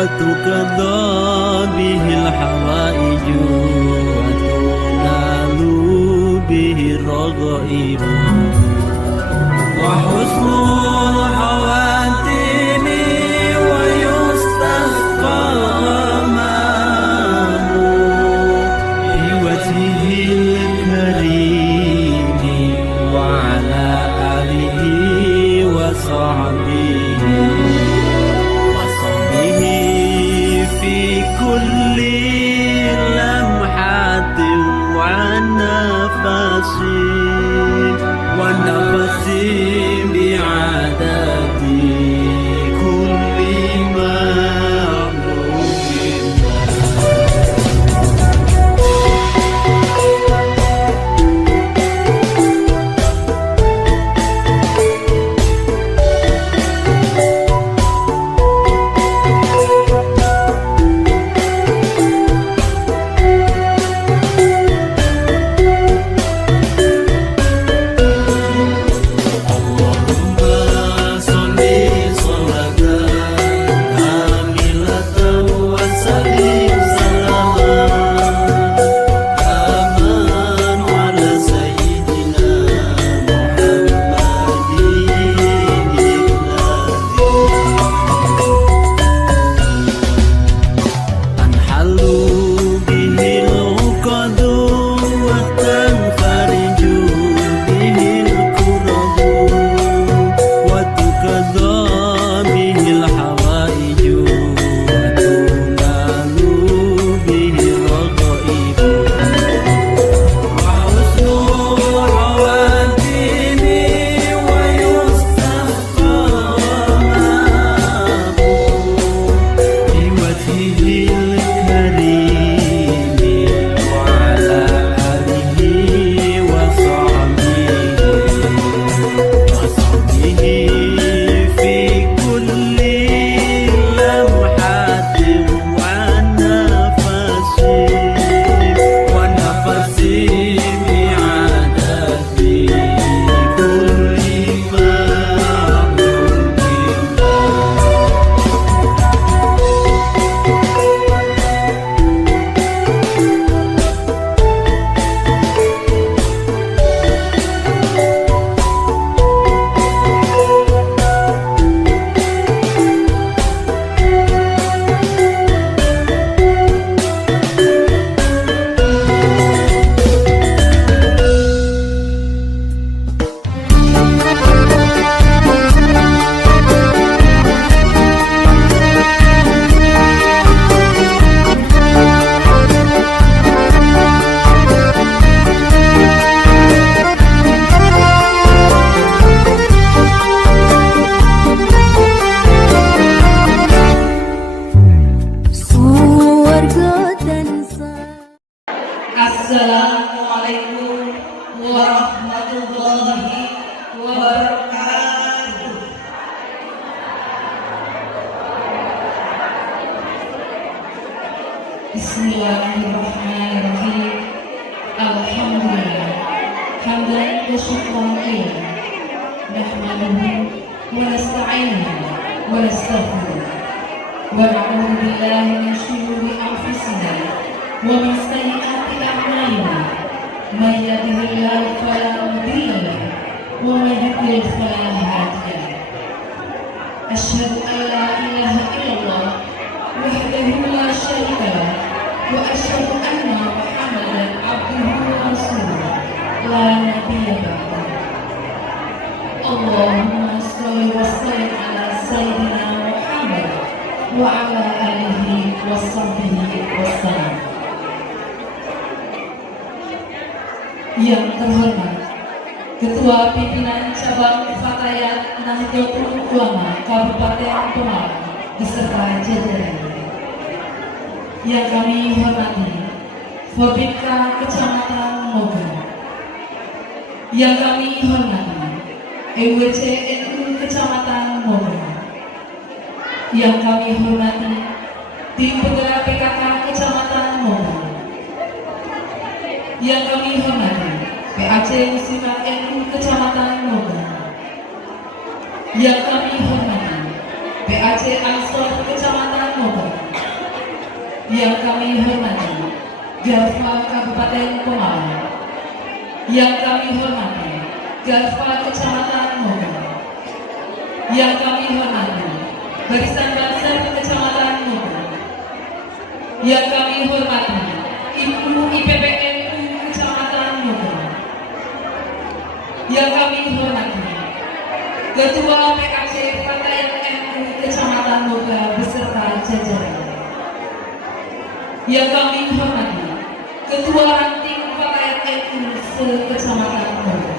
وتقضى به الحوائج وتنال به الرغائب وحسن الخواتم ويستسقى ماء بوجهه الكريم وعلى آله وصحبه في كل لمحة ونفس بعدد كل مأمور. Assalamualaikum warahmatullahi wabarakatuh. Bismillahirrahmanirrahim. Alhamdulillah. Hamdan wa syukran lillah. Nahmaduhu wa nasta'inuhu wa nastaghfiruh. Wa na'udzu billahi min shururi anfusina wa min sayyiati a'malina. May yahdihillahu fala mudilla lahu wa may yudlil fala hadiya lahu. Asyhadu an la ilaha illallah wahdahu la syarika lahu wa asyhadu anna Muhammadan abduhu wa rasuluh la nabiyya ba'dahu. Allahumma shalli wa sallim ala sayyidina Muhammad wa ala alihi wa sahbihi wasallam. Yang terhormat Ketua Pimpinan Cabang Fatayat Nahdlatul Ulama Kabupaten Pemalang beserta jajarannya. Yang kami hormati Forbipka Kecamatan Moga. Yang kami hormati EWC NU Kecamatan Moga. Yang kami hormati Tim Penggerak PKK Kecamatan Moga. Yang kami hormati PAC Muslimat NU Kecamatan Moga. Yang kami hormati PAC Ansor Kecamatan Moga. yang kami hormati Jalfa Kabupaten Pemalang, yang kami hormati Jalfa Kecamatan Moga, yang kami hormati Barisan Banser Kecamatan Moga, yang kami hormati Ibu IPPNU Kecamatan Moga, yang kami hormati Ketua PKC Partai NU Kecamatan Moga beserta jajaran, yang kami hormati Ketua Ranting Partai NU se-Kecamatan Moga,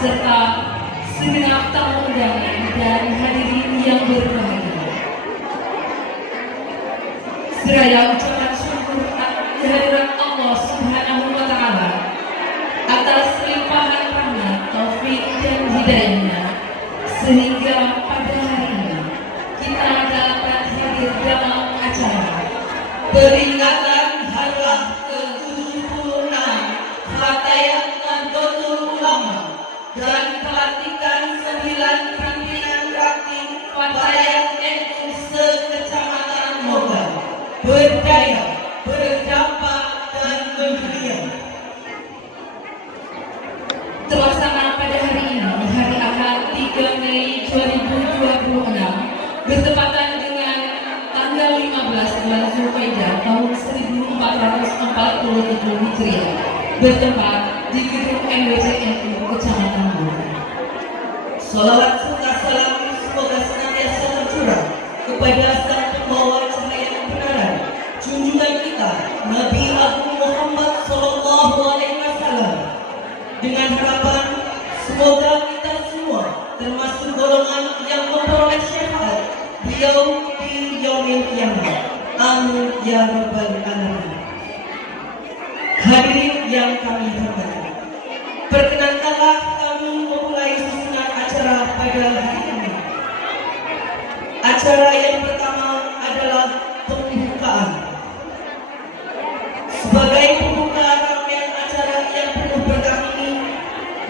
serta segenap tamu undangan dan hadirin yang berbahagia. Seraya ucapan syukur kehadirat Allah Subhanahu wa Ta'ala atas limpahan rahmat, taufik dan hidayahnya, sehingga pada hari ini kita dapat hadir dalam acara peringatan hari ke-76 Fatayat Nahdlatul Ulama dan pelantikan 9 pimpinan ranting Fatayat NU se-Kecamatan Moga berdaya, berdampak dan mendunia. Terlaksana pada hari ini, hari Ahad 3 Mei 2026, bertepatan dengan tanggal 15 bulan Zulkaidah tahun 1447 Hijriah, bertempat di gedung MWCNU Kecamatan Moga. Salawat serta salam semoga senantiasa tercurah kepada sang pembawa cahaya kebenaran, junjungan kita Nabi Agung Muhammad Sallallahu Alaihi Wasallam, dengan harapan semoga kita semua termasuk golongan yang memperoleh syafaat beliau di yaumil qiyamah. Amin ya rabbal alamin. Hadirin yang kami hormati, perkenankanlah kami memulai susunan acara pada hari ini. Acara yang pertama adalah pembukaan. Sebagai pembuka rangkaian acara yang penuh berkah ini,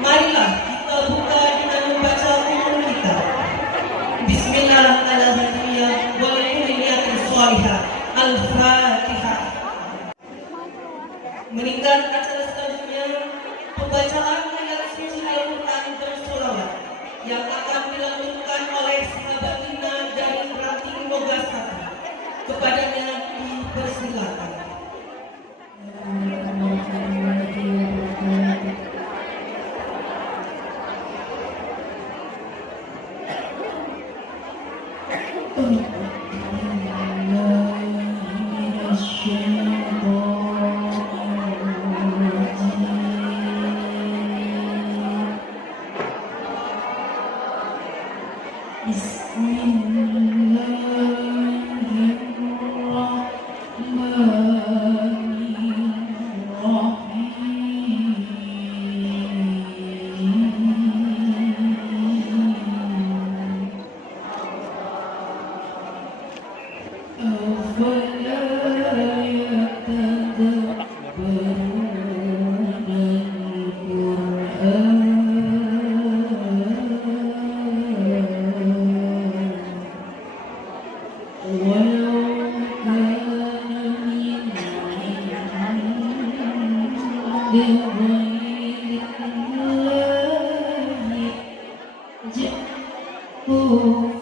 marilah kita buka dengan membaca umum kita. Bismillahirrahmanirrahim. Wa likulli sholihah. Al-Fatihah. Meninggal acara selanjutnya pembacaan ayat suci Al-Quran dan sholawat yang akan dilakukan oleh sahabat Lina dari Ranting Moga 1. Kepadanya dipersilakan. Oh,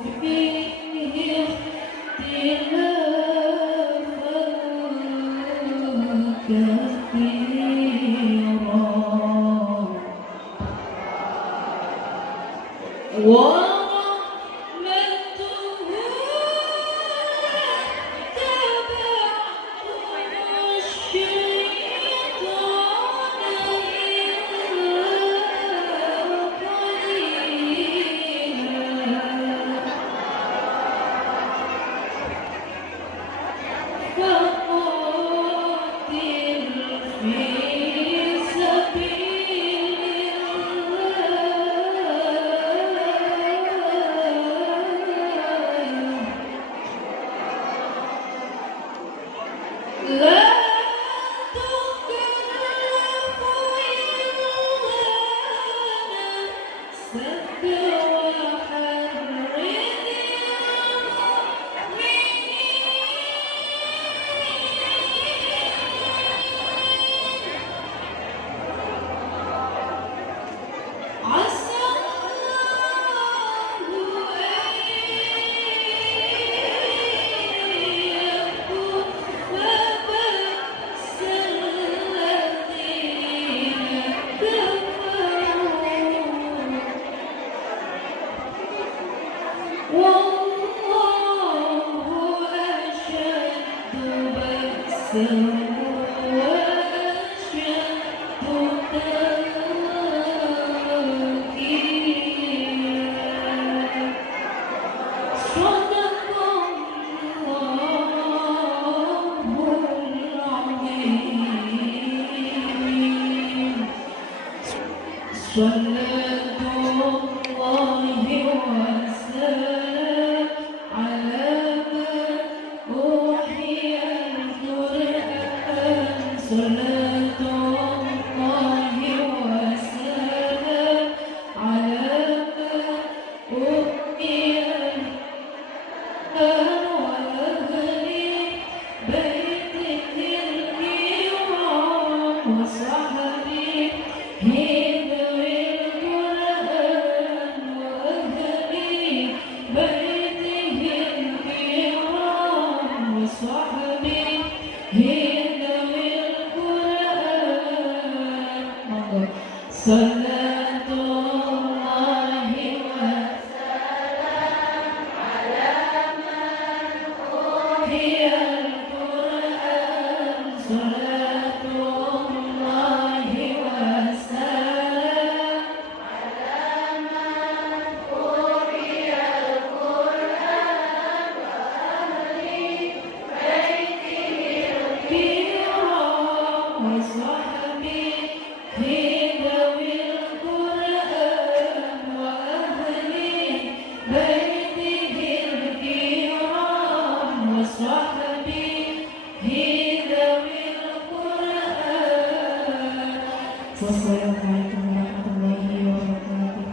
Wassalamualaikum warahmatullahi wabarakatuh.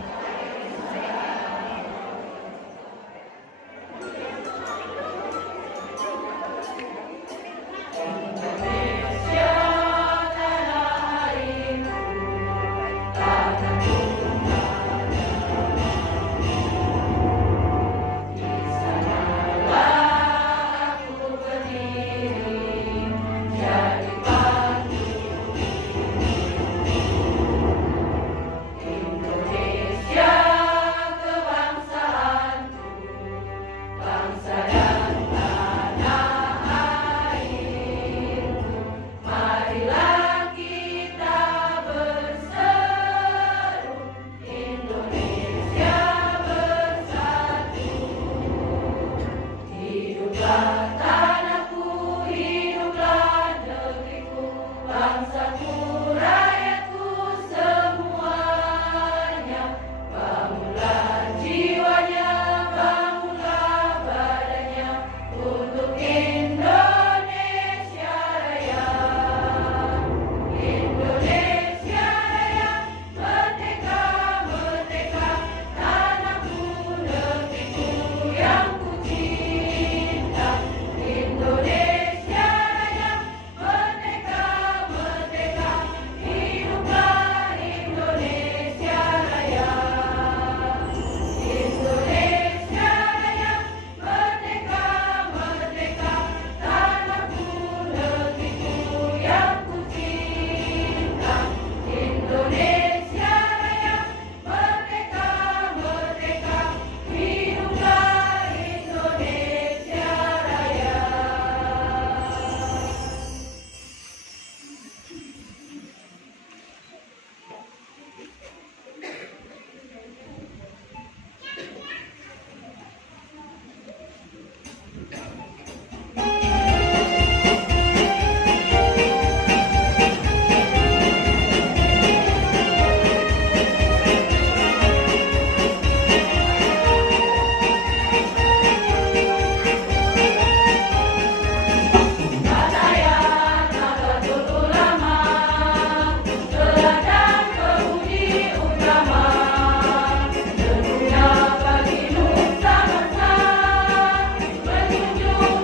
Menjunjung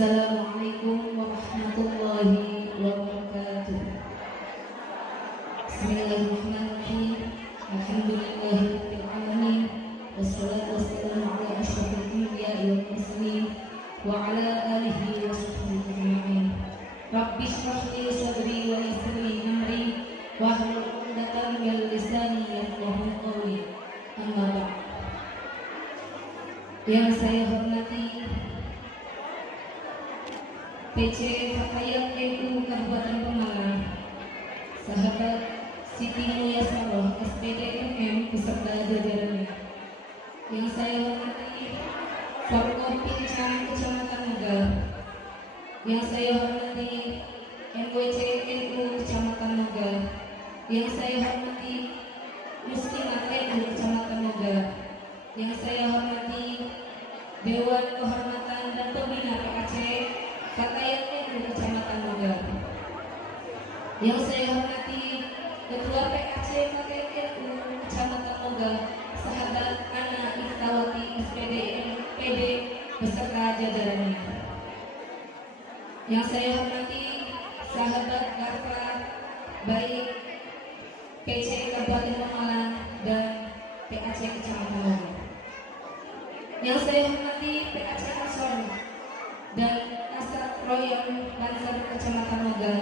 Assalamualaikum warahmatullahi wabarakatuh. Bismillahirrahmanirrahim. Alhamdulillahirabbil alamin. Wassalatu wassalamu ala asyrofil anbiya'i wal mursalin wa ala alihi wa sahbihi ajma'in. Rabbi shrah li sadri wa yassir li amri wahlul 'uqdatam min lisani yafqahu qawli. Amma ba'd. Yang saya hormati PC Fatayat NU Kabupaten Pemalang, sahabat Siti Mulia Saroh SPD MM beserta jajarannya. Yang saya hormati Forkopimcam Kecamatan Megal. Yang saya hormati MWC NU Kecamatan Megal. Yang saya hormati Muslimat NU Kecamatan Megal. Yang saya hormati Dewan Kehormatan dan Pembina PKC Fatayat NU Kecamatan Megal. Yang saya hormati Ketua PKC Fatayat NU Kecamatan Megal, sahabat Ana Iftawati SPD MPD beserta jajarannya. Yang saya hormati sahabat Garfa baik PC Kabupaten Pemalang dan PKC Kecamatan Megal. Yang saya hormati PKC Ansor dan Asad Royal Banser Kecamatan Megal.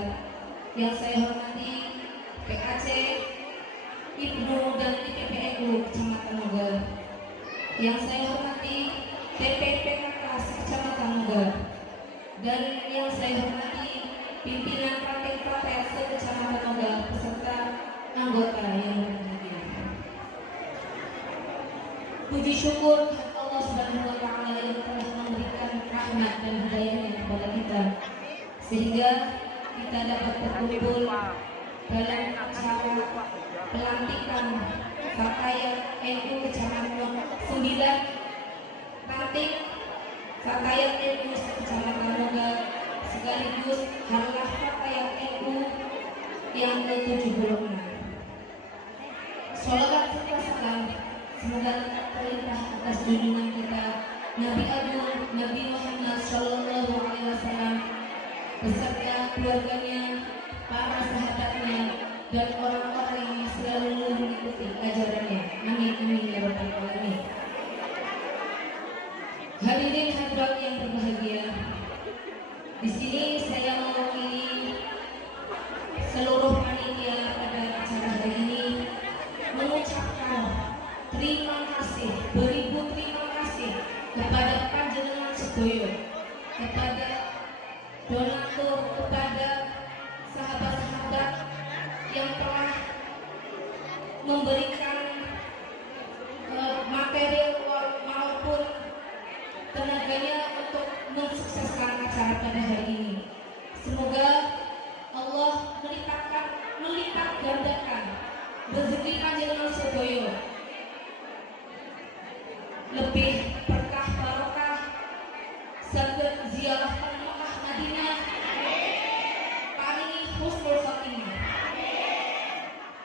Yang saya hormati PKC Ibnu dan IPPNU Kecamatan Megal. Yang saya hormati TPP Kakas Kecamatan Megal. Dan yang saya hormati pimpinan partai-partai se-Kecamatan Megal beserta anggota yang berbahagia. Puji syukur Allah Subhanahu wa taala yang telah memberikan rahmat dan hidayahnya kepada kita sehingga kita dapat berkumpul dalam acara pelantikan Fatayat NU Kecamatan 9 Ranting Fatayat NU Kecamatan Megal sekaligus Harlah Fatayat NU yang ke-76. Sholawat serta salam semoga tetap terlimpah atas junjungan kita Nabi Agung Nabi Muhammad Sallallahu Alaihi Wasallam beserta keluarganya, para sahabatnya, dan orang-orang yang selalu mengikuti ajarannya. Amin amin ya rabbal alamin. Hadirin hadirat yang berbahagia, di sini saya mewakili seluruh panitia pada acara hari ini mengucapkan terima kasih, beribu terima kasih kepada panjenengan sedoyo, kepada donatur, kepada sahabat-sahabat yang telah memberikan material maupun tenaganya untuk mensukseskan acara pada hari ini. Semoga Allah melipat gandakan rezeki panjenengan sedoyo, lebih berkah barokah, saged ziarah Mekah Madinah, paringi husnul khotimah.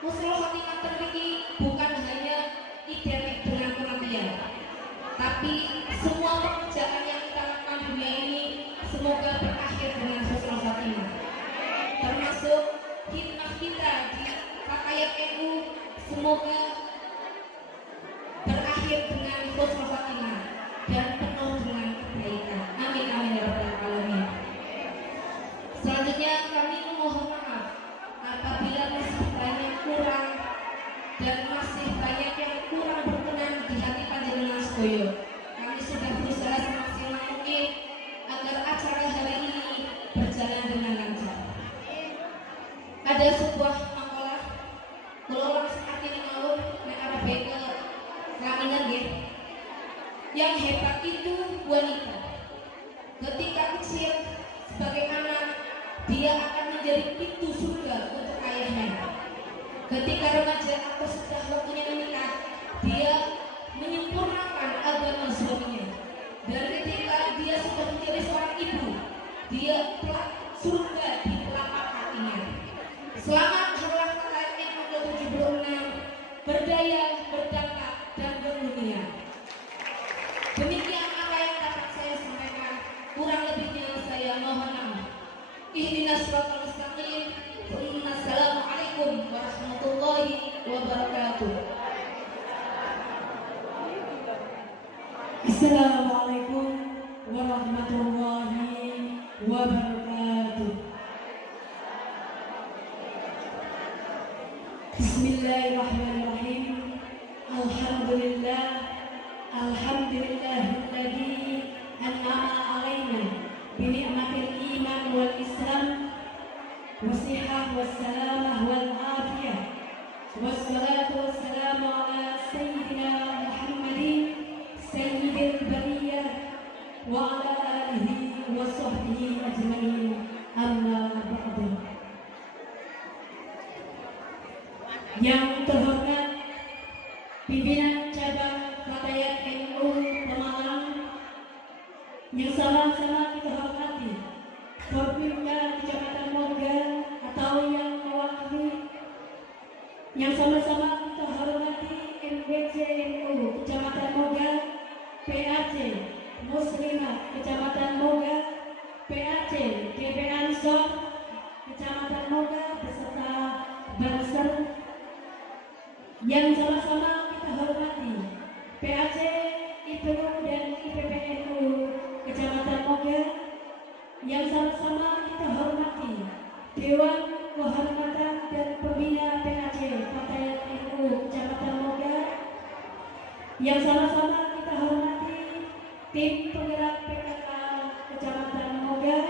Husnul khotimah terpilih bukan hanya identik dengan kematian, tapi semua pekerjaan yang kita lakukan di dunia ini semoga berakhir dengan husnul khotimah. Termasuk khidmah kita di Fatayat NU semoga berakhir dengan husnul khotimah dan penuh dengan kebaikan. Amin amin ya rabbal alamin. Selanjutnya kami memohon maaf apabila masih banyak kurang dan masih banyak yang kurang berkenan di hati panjenengan sedoyo. Kami sudah berusaha semaksimal mungkin agar acara hari ini berjalan dengan lancar. Ada sebuah makalah kalau langsung akhirnya mau nek arep ke kelaminan gitu. Yang hebat itu wanita. Ketika kecil sebagai anak, dia akan menjadi pintu surga untuk ayahnya. Ketika remaja atau sudah waktunya menikah, dia menyempurnakan agama suaminya. Dan ketika dia sudah menjadi seorang ibu, dia telah surga di telapak hatinya. Selamat Harlah Fatayat NU ke-76, berdaya, berdampak, dan berdunia. Demikian apa yang dapat saya sampaikan. Kurang lebihnya saya Assalamualaikum warahmatullahi wabarakatuh. Bismillahirrahmanirrahim. Alhamdulillah. Alhamdulillahilladzi an'ama 'alaina bi ni'matil iman wal islam wasihah wassalamah wal afiyah. Wassalatu wassalamu ala sayyidina Muhammadin sayyidil bariyah wa ala alihi wa sahbihi ajmain. Amma ba'du. Yang terhormat pimpinan cabang Fatayat NU Pemalang, yang sama-sama kita hormati Forpimda Kecamatan Moga atau yang mewakili, yang sama-sama kita hormati MWC NU Kecamatan Moga, PAC Muslimat Kecamatan Moga, PAC GB Ansor Kecamatan Moga beserta Banser, yang sama-sama kita hormati PAC IPNU dan IPPNU Kecamatan Moga, yang sama-sama kita hormati Dewan Kehormatan dan Pembina PAC Fatayat NU Kecamatan Moga, yang sama-sama kita hormati tim penggerak PKK Kecamatan Moga,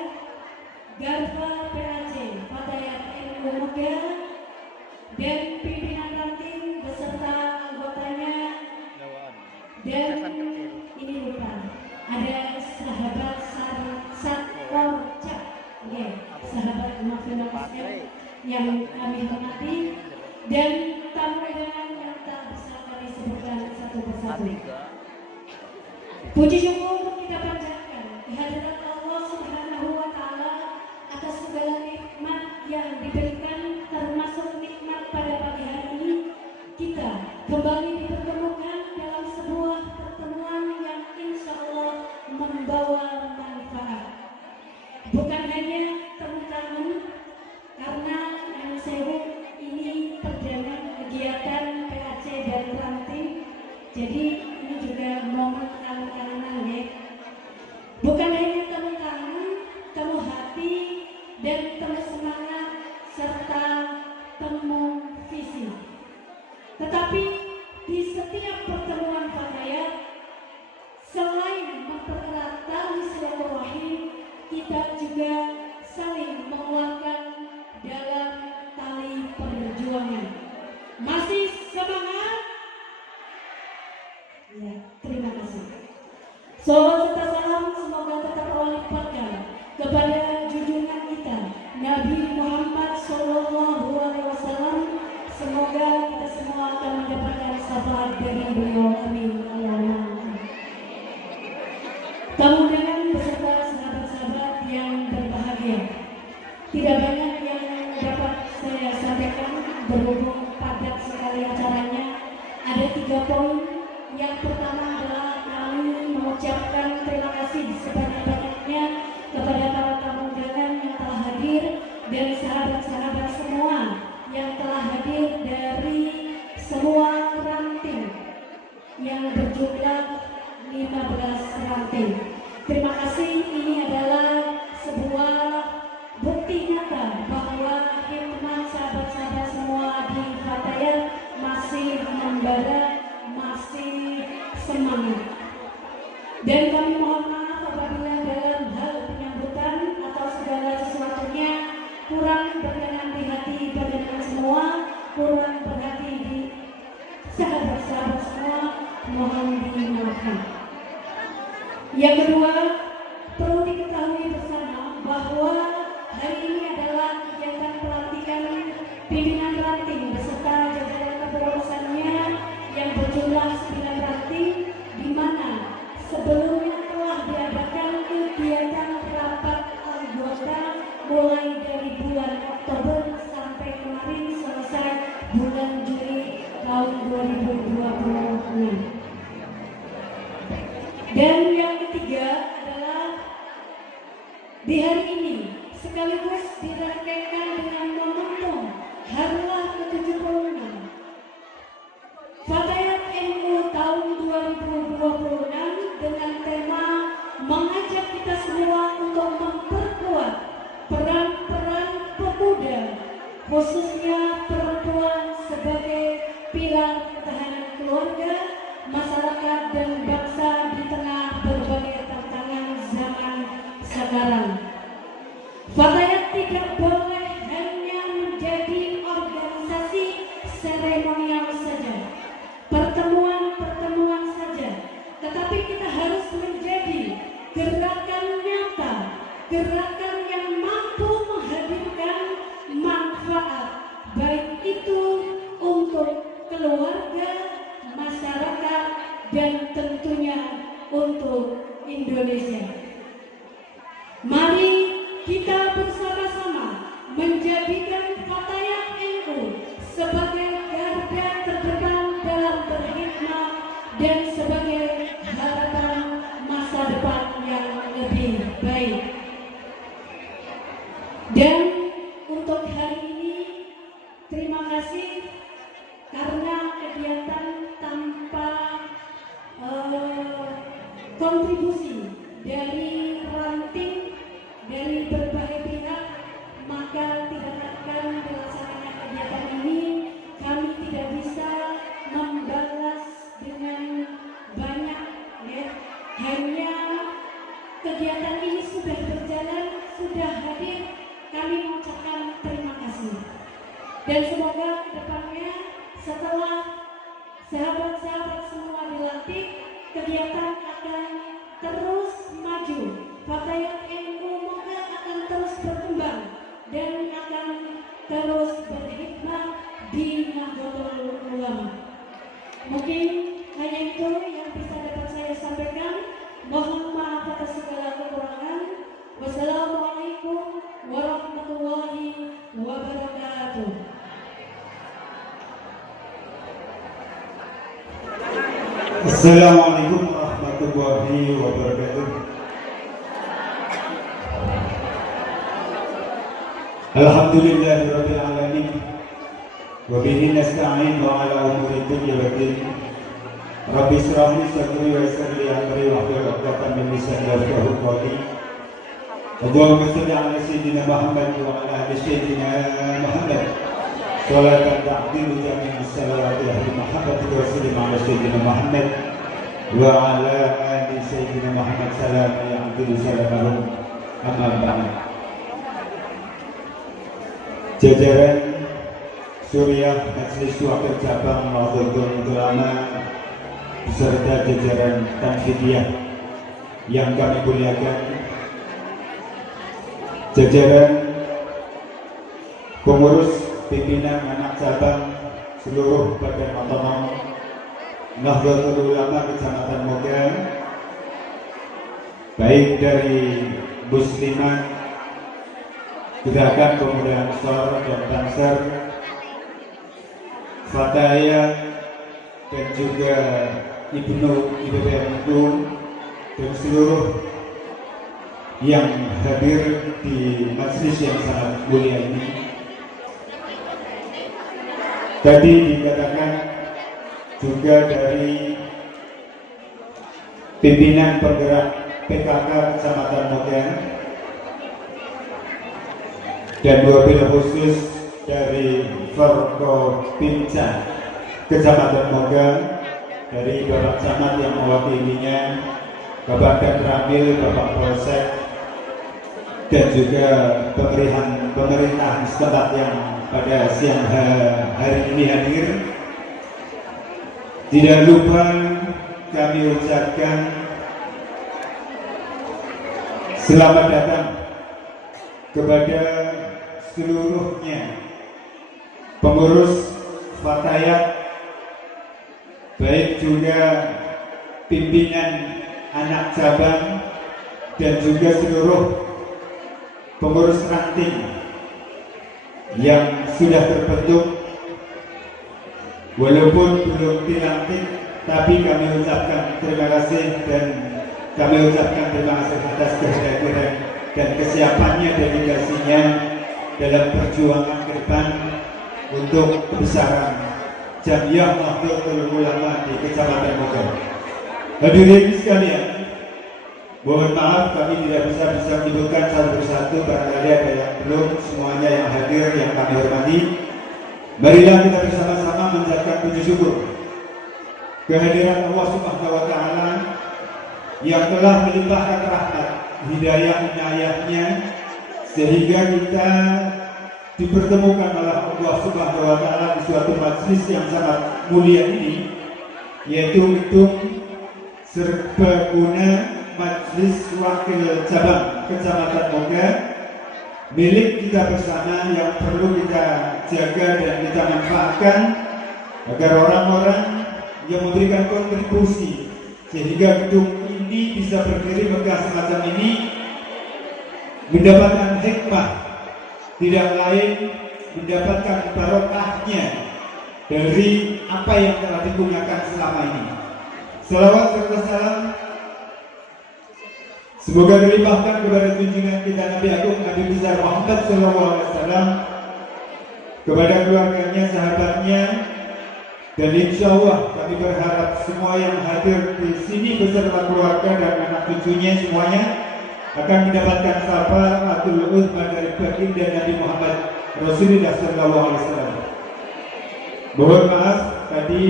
Garfa PAC Fatayat NU Moga, dan pimpinan ranting beserta anggotanya. Dan ini lupa, ada sahabat Satkorca, sahabat Mafinosnya yang kami hormati, dan tamu undangan yang tak bisa kami sebutkan satu persatu. Puji syukur kita panjatkan kehadirat Allah Subhanahu wa Ta'ala atas segala nikmat yang diberikan, termasuk nikmat pada pagi hari ini kita kembali dipertemukan dalam sebuah pertemuan yang insya Allah membawa manfaat. Bukan hanya temu tangan, karena yang sewu ini perdana kegiatan PAC dan ranting, jadi ini juga momen kanan-kanan ya. Bukan hanya temu tangan, temu hati, dan temu semangat serta temu visi. Tetapi di setiap pertemuan Fatayat, selain mempererat tali silaturahim, kita juga saling menguatkan dalam tali perjuangan. Masih semangat? Ya, terima kasih. Salawat serta salam semoga tetap Allah limpahkan kepada junjungan kita Nabi Muhammad SAW. Semoga kita semua akan mendapatkan syafaat dari beliau. Amin. Allahumma amin. Tamu undangan beserta sahabat-sahabat yang berbahagia, tidak banyak yang dapat saya sampaikan berhubung padat sekali acaranya. Ada 3 poin. Yang pertama adalah kami mengucapkan terima kasih sebanyak-banyaknya kepada para tamu undangan yang telah hadir dan sahabat-sahabat semua yang telah hadir dari semua ranting yang berjumlah 15 ranting. Terima kasih, ini adalah sebuah bukti nyata bahwa hikmat sahabat-sahabat semua di Fatayat masih membara, masih semangat. Dan kami mohon maaf apabila dalam hal penyambutan atau segala sesuatunya kurang berkenan di hati panjenengan semua, kurang berhati di sahabat-sahabat semua, mohon dimaafkan. Yang kedua, perlu diketahui bersama bahwa hari ini adalah kegiatan pelantikan pimpinan ranting beserta jajaran kepengurusannya yang berjumlah 9 ranting, di mana sebelumnya telah diadakan kegiatan rapat anggota mulai dari bulan Oktober sampai kemarin selesai bulan Juli tahun 2026. Dan yang ketiga adalah di hari ini sekaligus dirangkaikan dengan momentum Harlah ke-76 Fatayat NU tahun 2026 gerakan nyata, gerakan yang mampu menghadirkan manfaat, baik itu untuk keluarga, masyarakat, dan tentunya untuk Indonesia. Mari kita bersama-sama menjadikan Fatayat NU sebagai garda terdepan dalam berkhidmat dan sebagai harapan masa depan yang lebih baik. Dan untuk hari ini, terima kasih karena kegiatan tanpa kontribusi dari ranting dari berbagai pihak, maka tidak akan dilaksanakan kegiatan ini. Kami tidak bisa membalas dengan banyak, ya. Hanya kegiatan ini sudah berjalan, sudah hadir, kami mengucapkan terima kasih. Dan semoga kedepannya setelah sahabat-sahabat semua dilantik, kegiatan akan terus maju. Fatayat NU moga akan terus berkembang dan akan terus berkhidmat di Nahdlatul Ulama. Mungkin hanya itu yang bisa dapat saya sampaikan. Mohon maaf atas segala kekurangan. Wassalamualaikum warahmatullahi wabarakatuh. Assalamualaikum warahmatullahi wabarakatuh. Alhamdulillahirabbil alamin. Wa bihi nasta'in wa ala umuri dunya wa din. Rabbi shrah li sadri wa yassir li amri wahlul 'uqdatam min lisani yafqahu qawli. Allahumma shalli ala sayyidina Muhammad wa ala ali sayyidina Muhammad. Salatan ta'dilu jami'a salawati ahli mahabbati wa sallim ala sayyidina Muhammad wa ala ali sayyidina Muhammad salam ya'dilu salamahum amma ba'd. Jajaran Suriah Majelis Wakil Cabang Nahdlatul Ulama beserta jajaran Tanfidiyah yang kami muliakan, jajaran pengurus pimpinan anak cabang seluruh badan otonom Nahdlatul Ulama Kecamatan Moga, baik dari Muslimat, Gerakan Pemuda Ansor dan Banser, Fatayat, dan juga IPBNU dan seluruh yang hadir di majelis yang sangat mulia ini. Tadi dikatakan juga dari pimpinan penggerak PKK Kecamatan Moga dan wabil khusus dari Forkopimda Kecamatan Moga, dari Bapak Camat yang mewakilinya, Bapak Ramil, Bapak Polsek, dan juga pemerintah setempat yang pada siang hari ini hadir. Tidak lupa kami ucapkan selamat datang kepada seluruhnya pengurus Fatayat, baik juga pimpinan anak cabang dan juga seluruh pengurus ranting yang sudah terbentuk, walaupun belum dilantik, tapi kami ucapkan terima kasih dan kami ucapkan terima kasih atas kehadiran dan kesiapannya delegasinya dalam perjuangan ke depan untuk kebesaran Jamiah Nahdlatul Ulama di Kecamatan Moga. Hadirin sekalian, mohon maaf kami tidak bisa menyebutkan satu persatu, barangkali ada yang belum, semuanya yang hadir yang kami hormati. Marilah kita bersama-sama mengucapkan puji syukur kehadiran Allah Subhanahu wa Ta'ala yang telah melimpahkan rahmat, hidayah, inayahnya, sehingga kita dipertemukan oleh Allah Subhanahu wa Ta'ala di suatu majelis yang sangat mulia ini, yaitu untuk serbaguna Majelis Wakil Cabang Kecamatan Moga milik kita bersama yang perlu kita jaga dan kita manfaatkan agar orang-orang yang memberikan kontribusi sehingga gedung ini bisa berdiri megah semacam ini mendapatkan hikmah, tidak lain mendapatkan barokahnya dari apa yang telah dipunyakan selama ini. Salawat serta salam semoga dilimpahkan kepada junjungan kita Nabi Agung Nabi besar Muhammad SAW, kepada keluarganya, sahabatnya, dan insya Allah kami berharap semua yang hadir di sini beserta keluarga dan anak cucunya semuanya akan mendapatkan syafaatul uzma dari baginda Nabi Muhammad Rasulullah SAW. Mohon maaf tadi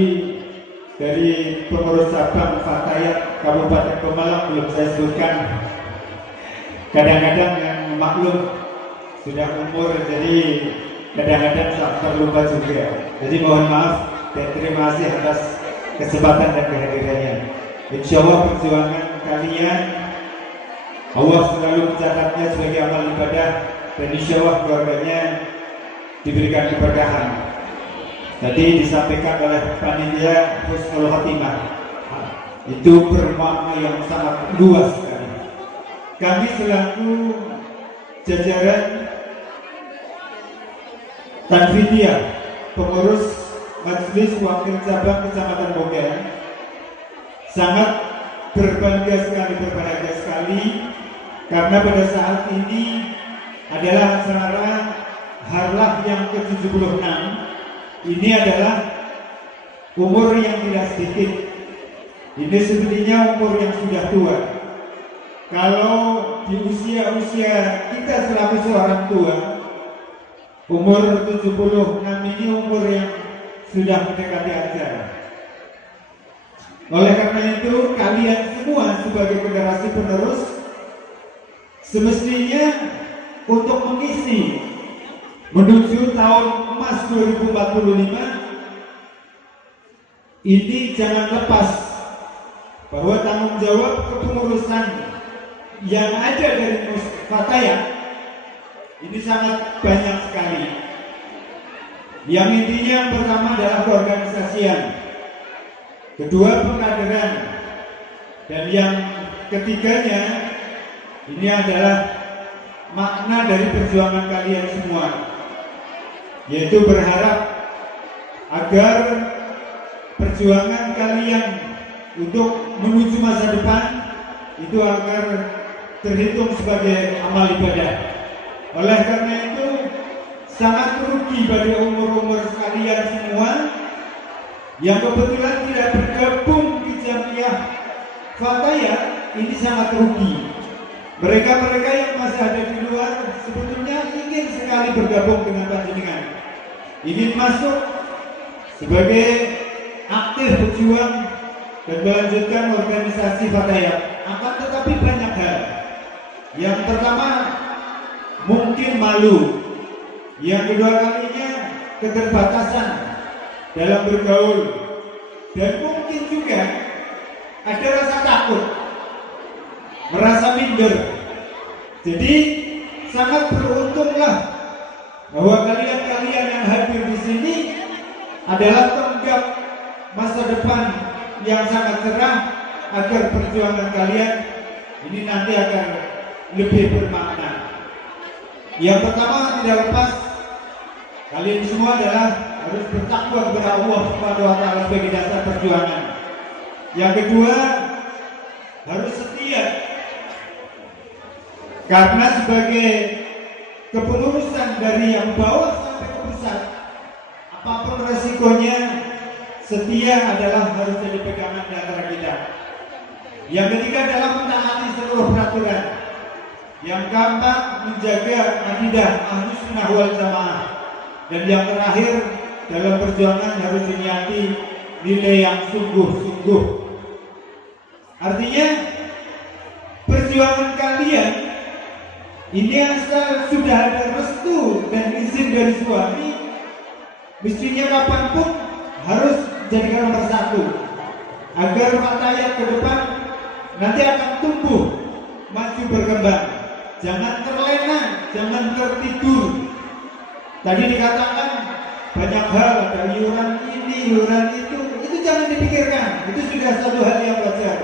dari pengurus cabang Fatayat Kabupaten Pemalang belum saya sebutkan. Kadang-kadang yang maklum sudah umur, jadi kadang-kadang terlupa juga. Jadi mohon maaf dan terima kasih atas kesempatan dan kehadirannya. Insya Allah perjuangan kalian Allah selalu mencatatnya sebagai amal ibadah dan insya Allah keluarganya diberikan keberkahan. Tadi disampaikan oleh panitia Husnul Khotimah, itu bermakna yang sangat luas sekali. Kami selaku jajaran Tanfidiyah, pengurus Majelis Wakil Cabang Kecamatan Moga, sangat berbahagia sekali karena pada saat ini adalah acara harlah yang ke-76. Ini adalah umur yang tidak sedikit. Ini sebenarnya umur yang sudah tua. Kalau di usia kita selaku seorang tua, umur 76 ini umur yang sudah mendekati ajar. Oleh karena itu, kalian semua sebagai generasi penerus semestinya untuk mengisi menuju tahun emas 2045 ini jangan lepas bahwa tanggung jawab kepengurusan yang ada dari Fatayat ini sangat banyak sekali. Yang intinya yang pertama adalah keorganisasian, kedua pengkaderan, dan yang ketiganya ini adalah makna dari perjuangan kalian semua, yaitu berharap agar perjuangan kalian untuk menuju masa depan itu agar terhitung sebagai amal ibadah. Oleh karena itu sangat rugi bagi umur-umur sekalian semua yang kebetulan tidak bergabung di Jamiah Fatayat, ini sangat rugi. Mereka-mereka yang masih ada di luar sebetulnya ingin sekali bergabung dengan panjenengan, ingin masuk sebagai aktif berjuang dan melanjutkan organisasi Fatayat. Akan tetapi banyak hal. Yang pertama mungkin malu, yang kedua kalinya keterbatasan dalam bergaul, dan mungkin juga ada rasa takut, merasa minder. Jadi sangat beruntunglah bahwa kalian-kalian yang hadir di sini adalah tonggak masa depan yang sangat cerah agar perjuangan kalian ini nanti akan lebih bermakna. Yang pertama tidak lepas, kalian semua adalah harus bertakwa kepada Allah Subhanahu wa taala sebagai dasar perjuangan. Yang kedua harus setia, karena sebagai kepengurusan dari yang bawah sampai ke pusat, apapun resikonya, setia adalah harus jadi pegangan di antara kita. Yang ketiga adalah mentaati seluruh peraturan. Yang keempat menjaga akidah Ahlus Sunnah wal Jamaah. Dan yang terakhir dalam perjuangan harus diniati nilai yang sungguh-sungguh. Artinya perjuangan kalian ini asal sudah ada restu dan izin dari suami, mestinya kapanpun harus jadikan nomor satu agar Fatayat ke depan nanti akan tumbuh, maju berkembang. Jangan terlena, jangan tertidur. Tadi dikatakan banyak hal, ada iuran ini, iuran itu jangan dipikirkan. Itu sudah satu hal yang wajar.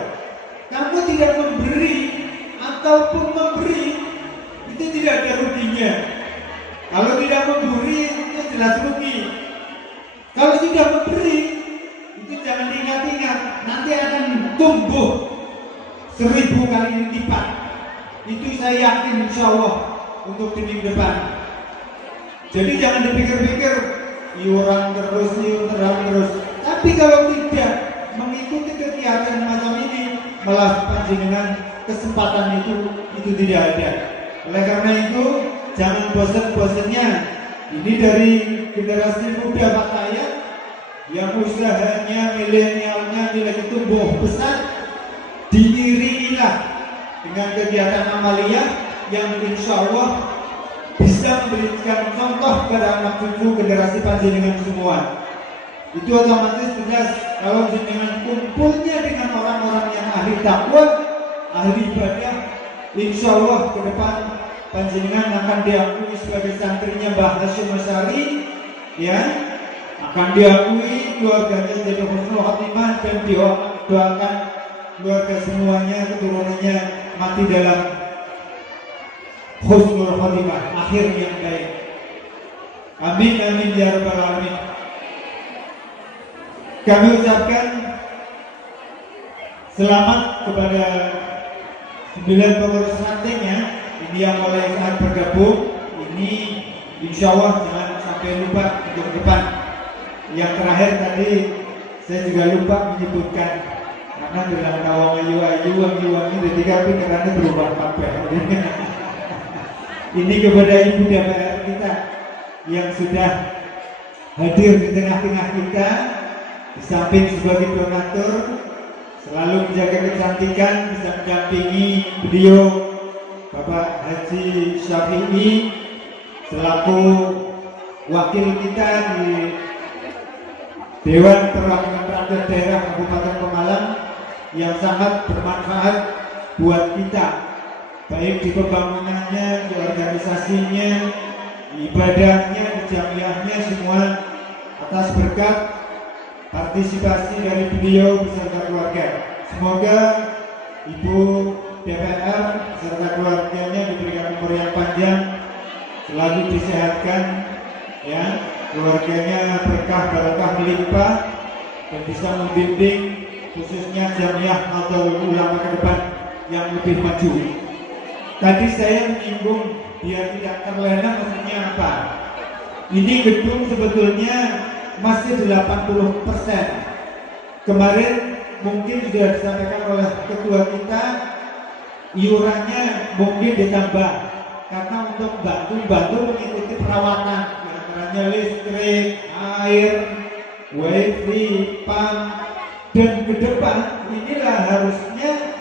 Kamu tidak memberi ataupun memberi, itu tidak ada ruginya. Kalau tidak memberi, itu jelas rugi. Kalau sudah memberi, itu jangan diingat-ingat, nanti akan tumbuh 1000 kali lipat. Itu saya yakin insya Allah untuk di minggu depan. Jadi jangan dipikir-pikir iuran terus. Tapi kalau tidak mengikuti kegiatan macam ini, malah panjenengan kesempatan itu tidak ada. Oleh karena itu jangan bosan-bosannya. Ini dari generasi muda Pak saya yang usahanya milenialnya nilai tumbuh besar, diiringilah dengan kegiatan amalia yang insya Allah bisa memberikan contoh kepada anak cucu generasi panjenengan semua. Itu otomatis jelas kalau jenengan kumpulnya dengan orang-orang yang ahli takwa, ahli ibadah, insya Allah ke depan panjenengan akan diakui sebagai santrinya Mbah Hasyim Asy'ari, ya, akan diakui keluarganya jadi husnul khotimah dan doakan keluarga semuanya, keturunannya mati dalam husnul khotimah, akhir yang baik. Amin amin ya rabbal alamin. Kami ucapkan selamat kepada 9 pengurus rantingnya. Ini yang mulai saat bergabung. Ini insya Allah jangan sampai lupa untuk depan. Yang terakhir tadi saya juga lupa menyebutkan, karena dalam kawang ayu-ayu wangi-wangi ketika pikirannya berubah kabeh. Ini kepada Ibu DPR kita yang sudah hadir di tengah-tengah kita, di samping sebagai donatur, selalu menjaga kecantikan, bisa mendampingi beliau Bapak Haji Syafi'i selaku wakil kita di Dewan Perwakilan Rakyat Daerah Kabupaten Pemalang, yang sangat bermanfaat buat kita, baik di pembangunannya, di organisasinya, di ibadahnya, di jamiahnya, semua atas berkat partisipasi dari beliau beserta keluarga. Semoga Ibu DPR beserta keluarganya diberikan umur yang panjang, selalu disehatkan, ya, keluarganya berkah barokah melimpah dan bisa membimbing khususnya jamiah atau ulama ke depan yang lebih maju. Tadi saya menyinggung biar tidak terlena, maksudnya apa? Ini gedung sebetulnya masih 80%. Kemarin mungkin sudah disampaikan oleh ketua kita, iurannya mungkin ditambah karena untuk bantu mengikuti perawatan, antaranya listrik, air, wifi, PAM, dan ke depan inilah harusnya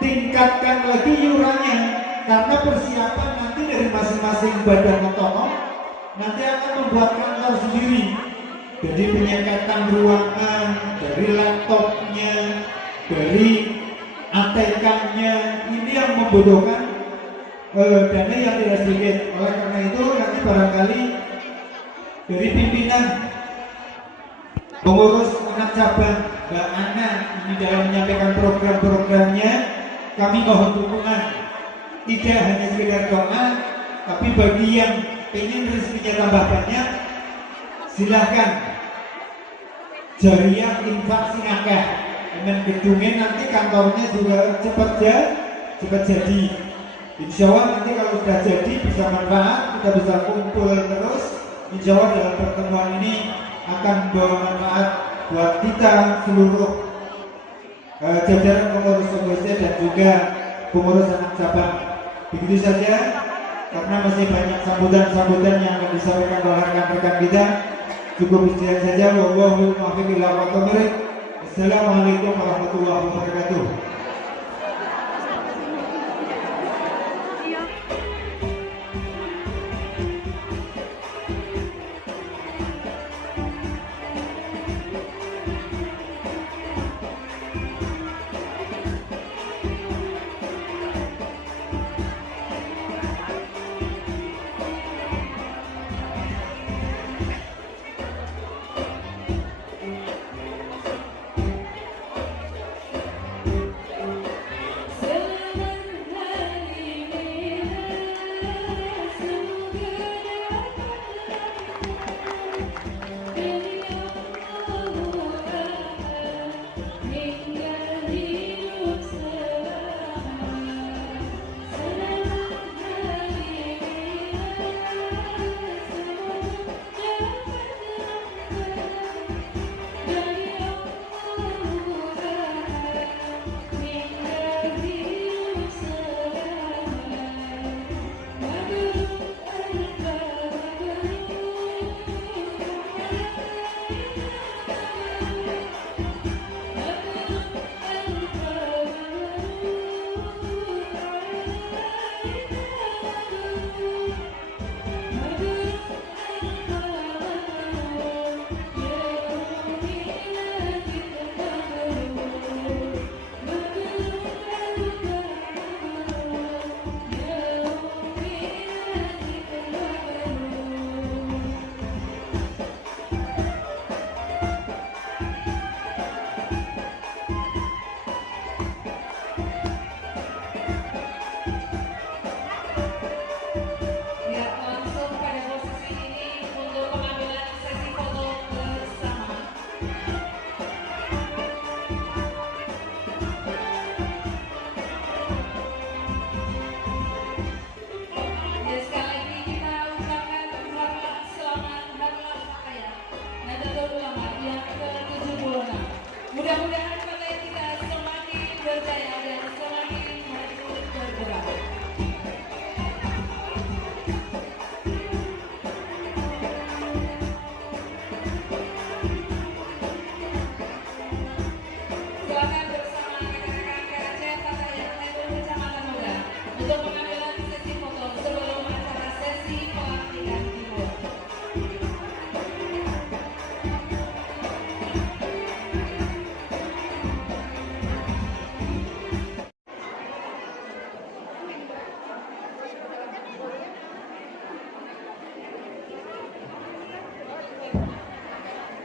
tingkatkan lagi iurannya, karena persiapan nanti dari masing-masing badan otonom nanti akan membuat kantor sendiri. Jadi penyekatan ruangan, dari laptopnya, dari ATK-nya, ini yang membutuhkan dana yang tidak sedikit. Oleh karena itu nanti barangkali dari pimpinan pengurus anak cabang Mbak Ana ini dalam menyampaikan program-programnya, kami mohon dukungan, tidak hanya sekedar doa, tapi bagi yang ingin rezekinya tambah banyak, silahkan jariah infak sing akeh. Dengan gedungnya nanti kantornya juga cepat jadi. Insya Allah nanti kalau sudah jadi bisa manfaat, kita bisa kumpul terus. Insya Allah dalam pertemuan ini akan membawa manfaat buat kita seluruh jajaran pengurus OGC dan juga pengurus anak cabang. Begitu saja, karena masih banyak sambutan-sambutan yang akan disampaikan oleh rekan-rekan kita. Cukup sekian saja. Wallahul muwaffiq ila aqwamit thoriq. Assalamualaikum warahmatullahi wabarakatuh.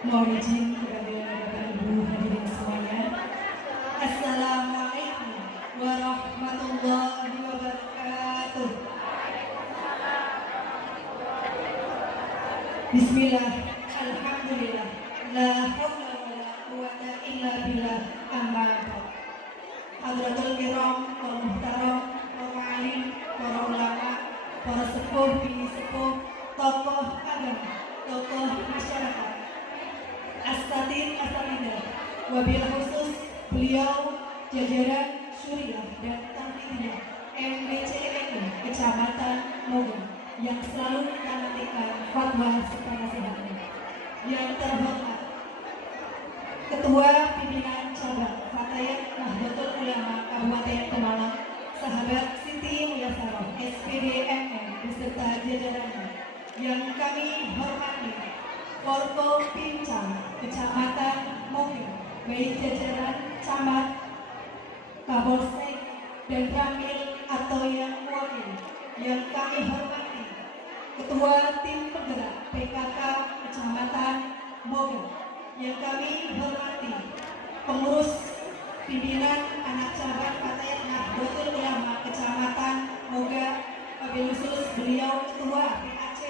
Mohon izin kepada Bapak Ibu hadirin semuanya. Assalamualaikum warahmatullahi wabarakatuh. Bismillah, alhamdulillah, la haula wala quwwata illa billah, amma ba'd. Hadratul kiram, wal muhtaram, wal alim, para ulama, para sepuh, bini sepuh, tokoh agama, tokoh masyarakat, asatid, asatidah, wabil khusus beliau jajaran Syuriah dan Tanfidiyah MBCNU Kecamatan Moga yang selalu menantikan fatwa sepanjang yang terhormat Ketua Pimpinan Cabang Fatayat Nahdlatul Ulama Kabupaten Pemalang, Sahabat Siti Mulyasarah SPD MM beserta jajarannya yang kami hormati Forko Pincang Kecamatan Moga, baik jajaran camat, Kapolsek dan Ramil atau yang mewakili yang kami hormati Ketua Tim Penggerak PKK Kecamatan Moga yang kami hormati pengurus pimpinan anak cabang Fatayat Nahdlatul Ulama Kecamatan Moga, wabil khusus beliau Ketua PAC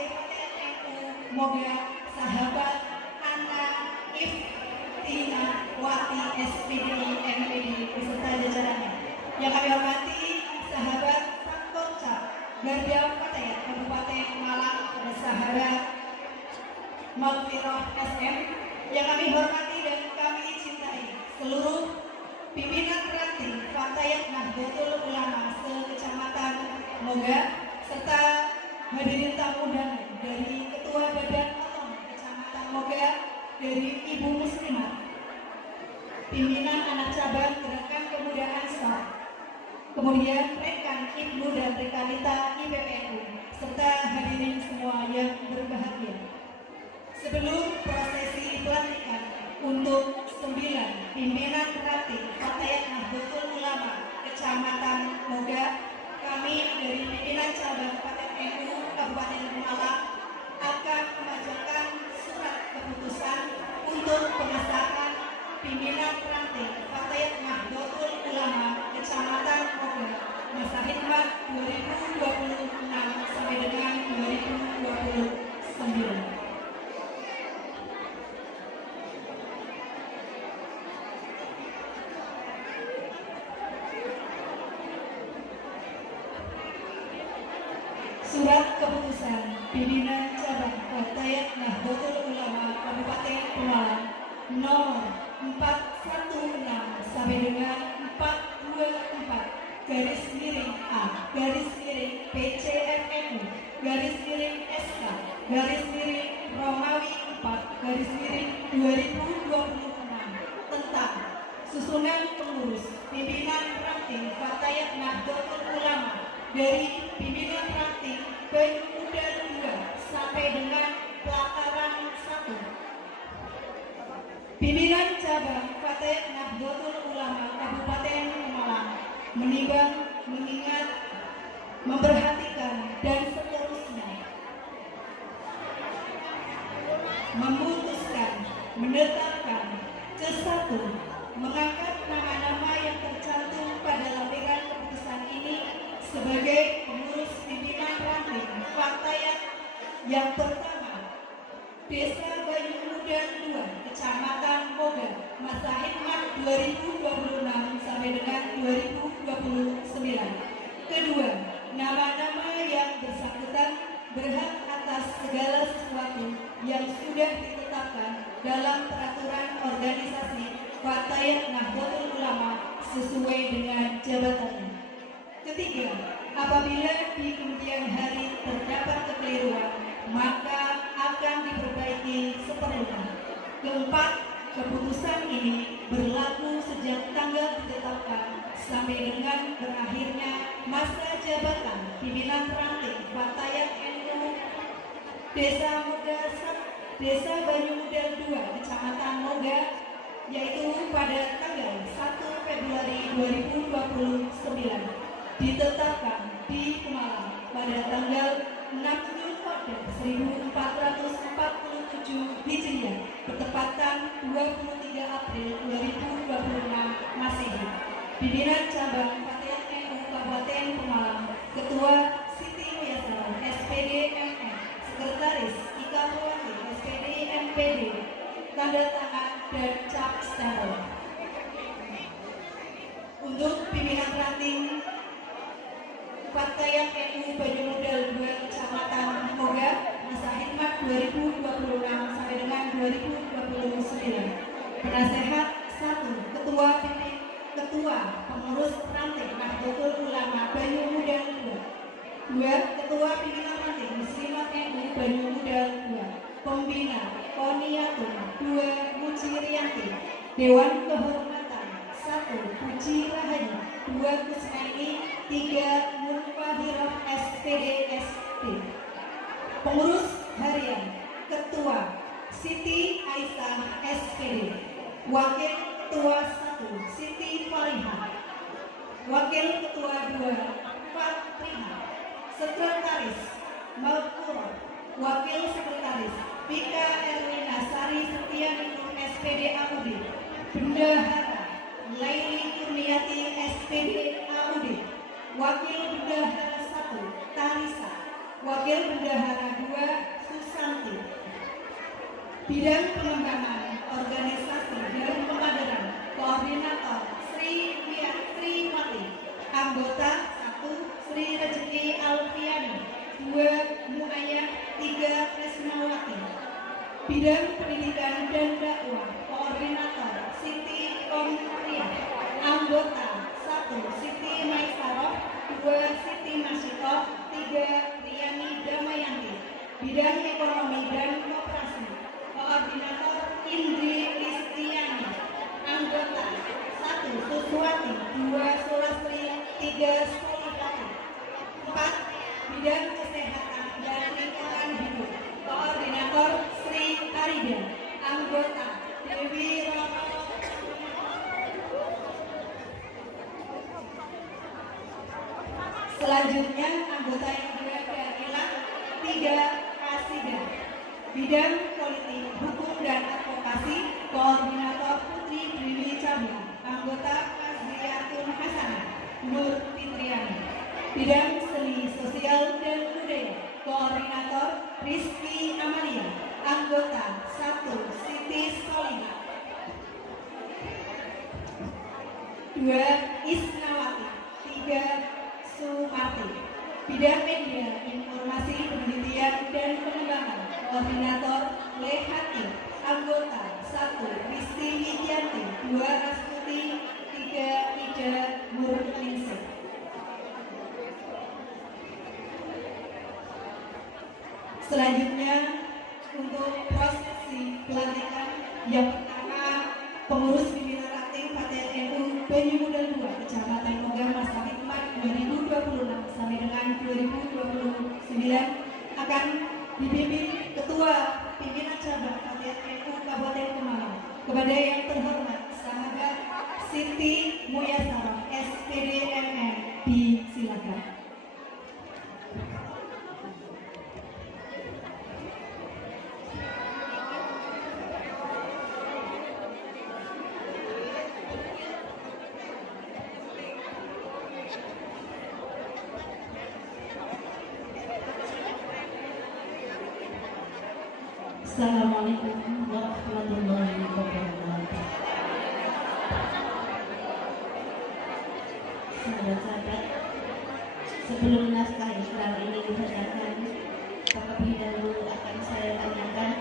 NU Moga, sahabat Ana Iftina Wati SPD MPD beserta jajarannya yang kami hormati sahabat Sakorca Garda Fatayat Kabupaten Malang dan sahabat Magfirah SM yang kami hormati dan kami cintai seluruh pimpinan ranting Fatayat Nahdlatul Ulama se-Kecamatan Moga serta hadirin tamu dan dari Ketua Badan Otonomi Kecamatan Moga, dari Ibu Muslimat, pimpinan anak cabang Gerakan Pemuda Ansar, kemudian rekan Ibnu dan rekanita IPPNU serta hadirin semua yang berbahagia. Sebelum prosesi pelantikan untuk 9 pimpinan ranting Fatayat Nahdlatul Ulama Kecamatan Moga, kami dari pimpinan cabang Fatayat NU Kabupaten Pemalang akan membacakan surat keputusan untuk pengesahan pimpinan ranting Fatayat Nahdlatul Ulama Kecamatan Moga masa khidmat 2026 sampai dengan 2029. Surat keputusan pimpinan cabang Fatayat Nahdlatul Ulama Kabupaten Pemalang nomor 416 sampai dengan 424 garis miring A garis miring PCFNU garis miring SK garis miring Romawi 4 garis miring 2026 tentang susunan pengurus pimpinan ranting Fatayat Nahdlatul Ulama dari pimpinan ranting Pemuda 2 sampai dengan pelataran 1. Pimpinan cabang Fatayat Nahdlatul Ulama Kabupaten Pemalang menimbang, mengingat, memperhatikan dan seterusnya memutuskan, menetapkan ke-1 mengangkat nama-nama yang tercantum pada lampiran keputusan ini sebagai pengurus pimpinan ranting Fatayat. Yang pertama, Desa Bayu Muda 2, Kecamatan Moga, masa khidmat 2026 sampai dengan 2029. Kedua, nama-nama yang bersangkutan berhak atas segala sesuatu yang sudah ditetapkan dalam peraturan organisasi Fatayat Nahdlatul Ulama sesuai dengan jabatannya. Ketiga, apabila di kemudian hari terdapat kekeliruan, maka akan diperbaiki seperlunya. Keempat, keputusan ini berlaku sejak tanggal ditetapkan sampai dengan berakhirnya masa jabatan pimpinan ranting Fatayat NU Desa Moga, Desa Bayu Muda 2, Kecamatan Moga, yaitu pada tanggal 1 Februari 2029, ditetapkan di Pemalang pada tanggal 6 Zulhijjah Ramadan 1447 Hijriah bertepatan 23 April 2026 Masehi. Pimpinan Cabang Paten NU Kabupaten Pemalang, Ketua Siti Mulyasari SPD MM, Sekretaris Ika Purwati SPD MPD, tanda tangan dan cap stempel. Untuk pimpinan ranting Fatayat NU Banyumodal 2 Kecamatan Moga, masa khidmat 2026 sampai dengan 2029. Penasehat 1, Ketua Pengurus Ranting Nahdlatul Ulama Banyumodal 2. 2. Ketua Pimpinan Ranting Muslimat NU Banyumodal 2. Pembina Koniatun 2. Muji Rianti. Dewan Kehormatan 1. Puji Rahayu 2. Kusnaini 3. Munfahiroh SPD SP. Pengurus Harian Ketua Siti Aisyah SPD. Wakil Ketua 1 Siti Fariha. Wakil Ketua 2 Fatriha. Sekretaris Malkuro. Wakil Sekretaris Pika Erwina Sari Setianingrum SPD AUD. Bendahara Laili Kurniati SPD AUD. Wakil Bendahara 1 Tarisa. Wakil Bendahara 2 Susanti. Bidang pengembangan organisasi dan pengkaderan Koordinator Sri Wiyatri. Anggota 1 Sri Rezeki Alfiani, 2 Muayah, 3 Resmawati. Bidang pendidikan dan dakwah Koordinator Siti Komria. Anggota 1 Siti Maisaroh, 2 Siti Masyitoh, 3 Riyani Damayanti. Bidang ekonomi dan koperasi Koordinator Indri Listiani. Anggota 1 Suswati, 2 Sulastri, 3 Solihati. 4 Bidang kesehatan dan lingkungan hidup Koordinator Sri Arida. Anggota Dewi Rono. Selanjutnya anggota yang kedua adalah 3 Kasida. Bidang politik, hukum dan advokasi Koordinator Putri Dewi Cabang. Anggota Fazliyatun Hasanah Nur Fitriani. Bidang seni sosial dan budaya Koordinator Rizky Amalia. Anggota 1 Siti Solina. 2 Isnawati. 3 Sumarti. Bidang media, informasi, penelitian dan pengembangan Koordinator Lehati. Anggota 1 Risti Widianti, 2 Astuti, 3 Ida Murningsih. Selanjutnya untuk prosesi pelantikan yang pertama, pengurus pimpinan ranting Paten NU Banyumodal 2 Kecamatan Moga masa khidmat 2026 sampai dengan 2029 akan dipimpin Ketua Pimpinan Cabang Paten NU Kabupaten Pemalang. Kepada yang terhormat sahabat Siti Mulyasari SPD MM, disilakan. Assalamualaikum warahmatullahi wabarakatuh. Sahabat-sahabat, sebelum naskah ikrar ini dibacakan, terlebih dahulu akan saya tanyakan,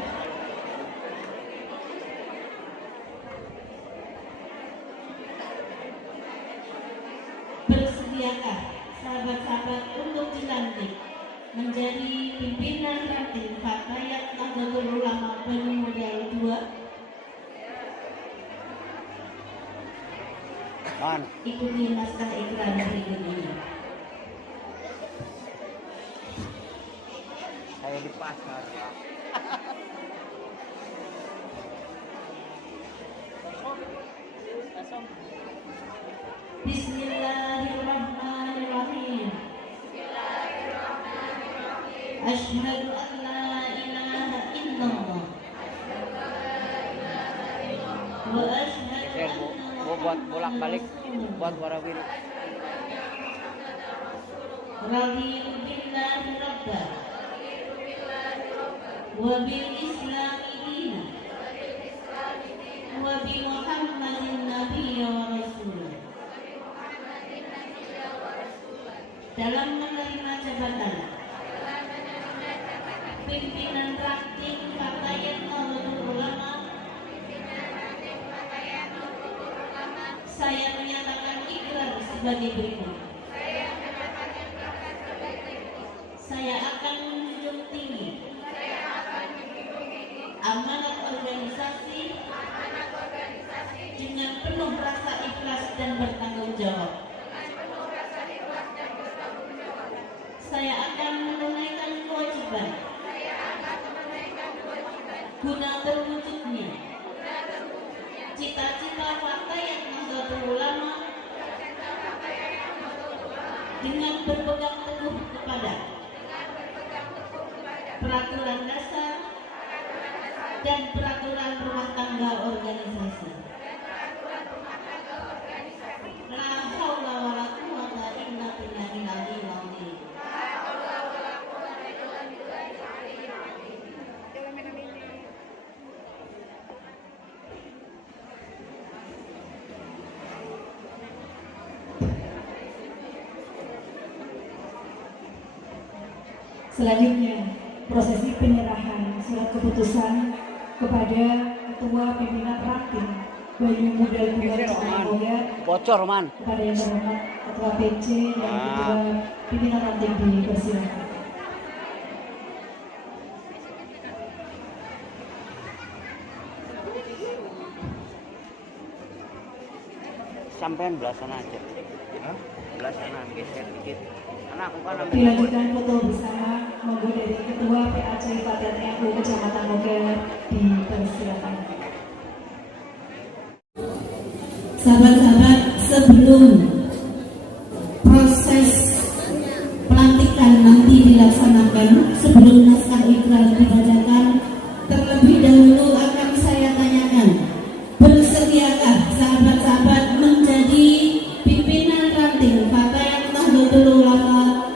bersediakah sahabat-sahabat untuk dilantik menjadi pimpinan ranting Fatayat Nahdlatul Ulama Banyumodal 2? Ikuti naskah ikrar berikut ini. Saya di pasar. Bismillahirrahmanirrahim. Asyhadu an bolak-balik buat warawiri. Raditu billahi rabba wa bil islami dina wa bi Muhammadin nabiyya wa rasulah. Dalam menerima jabatan pimpinan ranting Fatayat Nahdlatul Ulama, saya menyatakan ikrar sebagai berikut. Saya akan menjunjung tinggi amanat organisasi dengan penuh rasa ikhlas dan bertanggung jawab. Saya akan menunaikan kewajiban guna terwujudnya cita-cita Fatayat Nahdlatul Ulama dengan berpegang teguh kepada peraturan dasar dan peraturan rumah tangga organisasi. La haula wala quwwata illa billahil aliyyil azim. Selanjutnya, prosesi penyerahan surat keputusan kepada Ketua Pimpinan Ranting Bayu Muda Bunga Cahaya Bocor man. kepada yang terhormat Ketua PC dan Ketua Pimpinan Ranting dipersilakan. Sampean belasan aja. Belasan geser dikit. Anak aku kan ambil. Dilanjutkan foto bersama monggo dari Ketua PAC Fatayat NU Kecamatan Moger dipersilakan. Sahabat-sahabat, sebelum proses pelantikan nanti dilaksanakan, sebelum naskah ikrar dibacakan, terlebih dahulu akan saya tanyakan, bersediakah sahabat-sahabat menjadi pimpinan ranting Fatayat Nahdlatul Ulama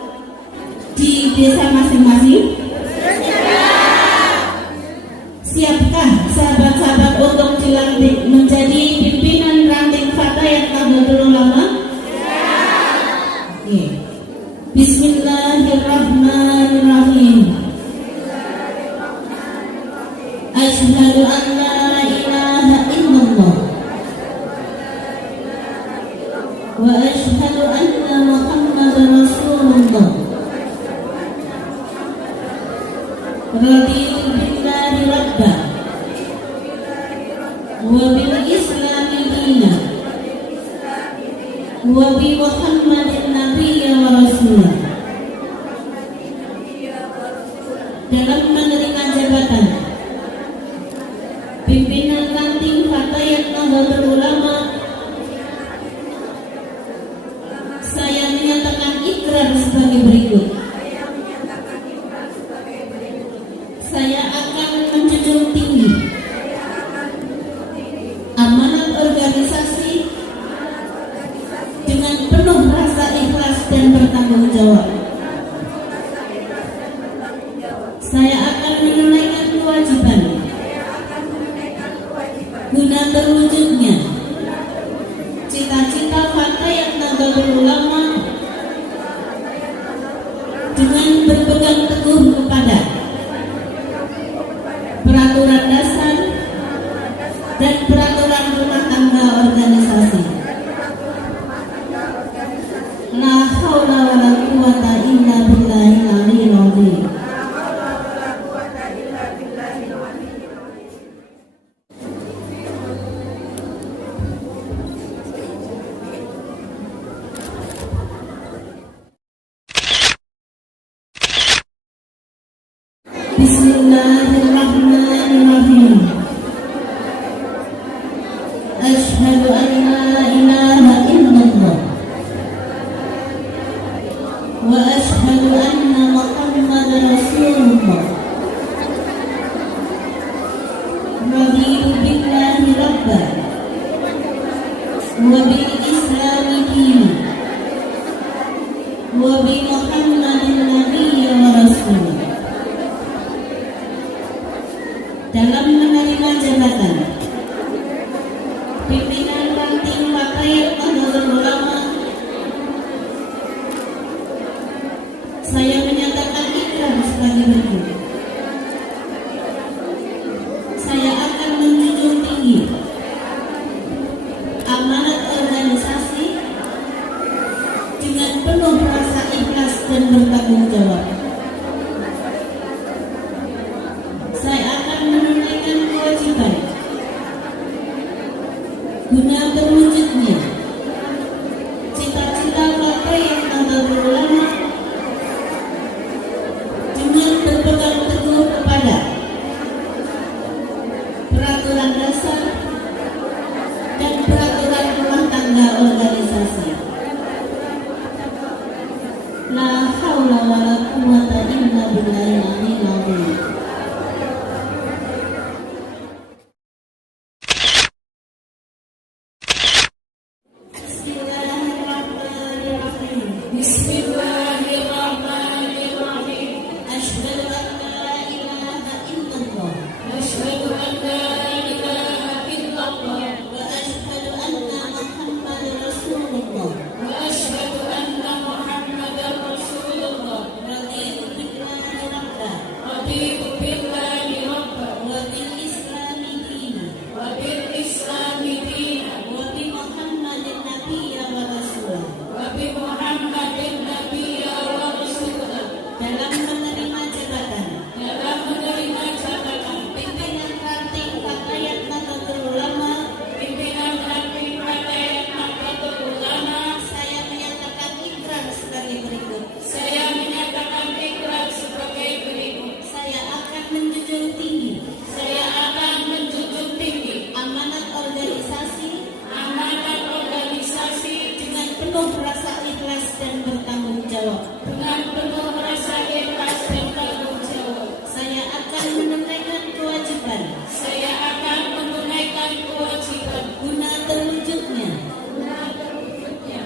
di desa masing-masing? Siapkah sahabat-sahabat untuk dilantik menjadi pimpinan ranting Fatayat Nahdlatul Ulama? Oke. Bismillahirrahmanirrahim. Asyhadu an la ilaha illallah wa asyhadu anna Muhammadar Rasulullah. Raditu billahi rabba wa bil islami dina wa bi Muhammadin nabiyya wa rasulah. Dalam menerima jabatan pimpinan ranting Fatayat Nahdlatul Ulama, saya menyatakan ikrar sebagai berikut. Saya akan menjunjung tinggi amanat organisasi dengan penuh rasa ikhlas dan bertanggung jawab. Saya akan menunaikan kewajiban guna terwujudnya cita-cita Fatayat Nahdlatul Ulama dengan berpegang teguh kepada peraturan dasar dan peraturan rumah tangga organisasi. La haula wala quwwata illa billahil aliyyil azim. Bismillahirrahmanirrahim. Asyhadu an la ilaha illallah wa asyhadu anna Muhammadar Rasulullah. Raditu billahi rabba wa bi wa bi Muhammadin nabiyya wa rasul. Dalam menerima jabatan pimpinan ranting partai Nahdlatul Ulama, saya menyatakan ikrar sebagai berikut. Saya akan menjunjung tinggi amanat organisasi dengan penuh rasa ikhlas dan bertanggung jawab. Saya akan menunaikan kewajiban guna terwujudnya cita-cita partai Nahdlatul Ulama dengan berpegang teguh kepada peraturan dasar dan peraturan rumah tangga organisasi. La haula wa la quwwata illa billahil aliyyil azim. Bismillahirrahmanirrahim. Bismillahirrahmanirrahim. Asyhadu an la ilaha illallah. Asyhadu an la ilaha illallah. Wa asyhadu anna Muhammadar Rasulullah. Wa asyhadu anna Muhammadar Rasulullah. Raditu billahi rabba. Raditu billahi rabba. Wa bil islami dina. Wa bil islami dina. Wa bi Muhammadin nabiyya wa rasulah. Wa bi Muhammadin nabiyya wa rasulah. Dalam menerima jabatan pimpinan ranting partai Nahdlatul Ulama, saya menyatakan ikrar sebagai berikut. Saya akan menjunjung tinggi amanat organisasi dengan penuh rasa ikhlas dan bertanggung jawab. Saya akan menunaikan kewajiban guna terwujudnya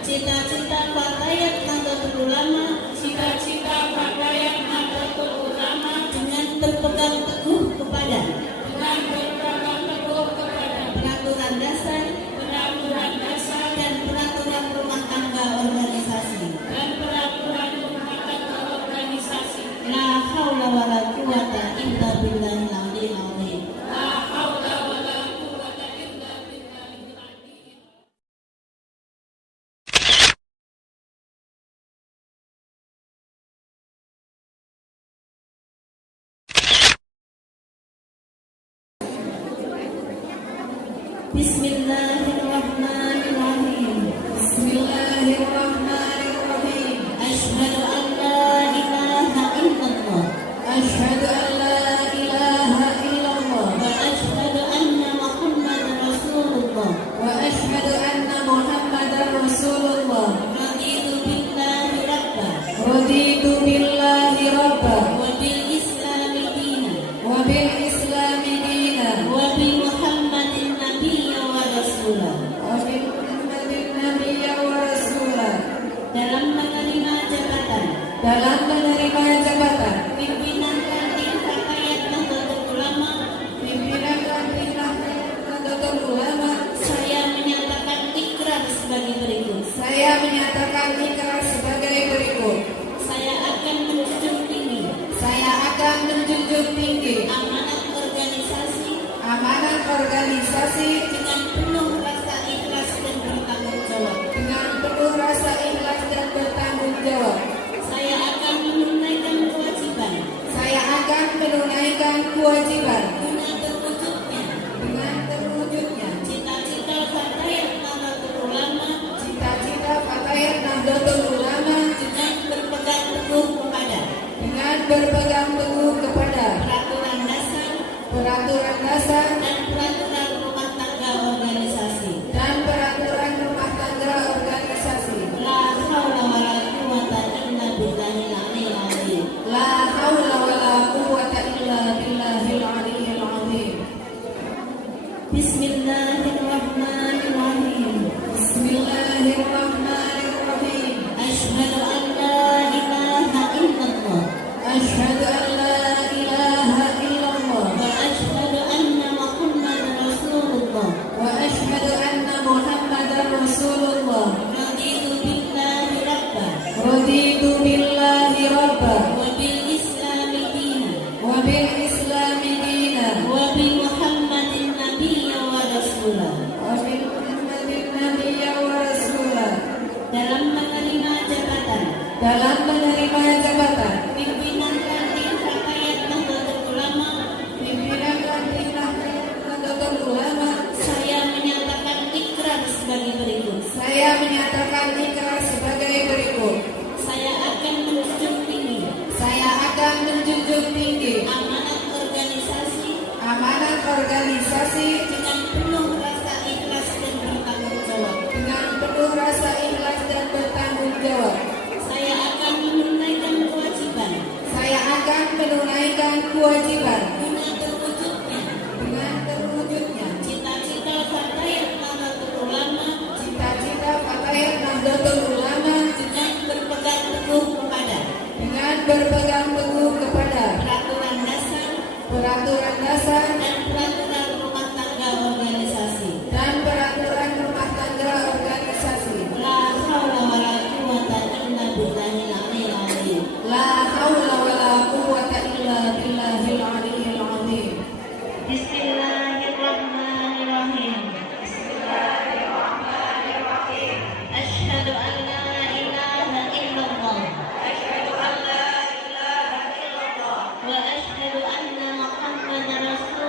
cita-cita partai Nahdlatul Ulama dengan berpegang teguh kepada peraturan dasar dan peraturan rumah tangga organisasi. La haula wa la quwwata illa billahil aliyyil azim. Bismillahirrahmanirrahim. Bismillahirrahmanirrahim. Asyhadu an la ilaha illallah. Asyhadu an la ilaha illallah. Wa asyhadu anna Muhammadar Rasulullah. Wa asyhadu anna Muhammadar Rasulullah. Raditu billahi rabba. Raditu billahi rabba. Wa bil islami dina. Wa bil islami dina. Wa bi Muhammadin nabiyya wa rasulah. Wa bi Muhammadin nabiyya wa rasulah. Dalam menerima jabatan pimpinan ranting partai Nahdlatul Ulama, saya menyatakan ikrar sebagai berikut. Saya akan menjunjung tinggi amanat organisasi dengan penuh rasa ikhlas dan bertanggung jawab. Saya akan menunaikan kewajiban dengan terwujudnya cita-cita partai Nahdlatul Ulama dengan berpegang teguh kepada peraturan dasar dan peraturan rumah tangga organisasi. La haula wa la quwwata illa billahil aliyyil azim. Bismillahirrahmanirrahim. Asyhadu an la raditu billahi rabba wa bil islami dinan wa bil islami dinan wa bi Muhammadin nabiyya wa rasulah. wa bil Muhammadin nabiyya wa rasulah. Dalam menerima jabatan pimpinan ranting Hikayat Nahdlatul Ulama, saya menyatakan ikrar sebagai berikut. Saya akan menjunjung tinggi amanat organisasi dengan penuh rasa ikhlas dan bertanggung jawab. Saya akan menunaikan kewajiban dengan terwujudnya cita-cita Fatayat Nahdlatul Ulama dengan berpegang teguh kepada peraturan dasar dan peraturan rumah tangga organisasi. La haula wala quwwata illa billahil aliyyil azim. La haula wala quwwata illa billahil aliyyil azim. Bismillahirrahmanirrahim. Asyhadu an la ilaha illallah wa asyhadu anna Muhammadar Rasulullah.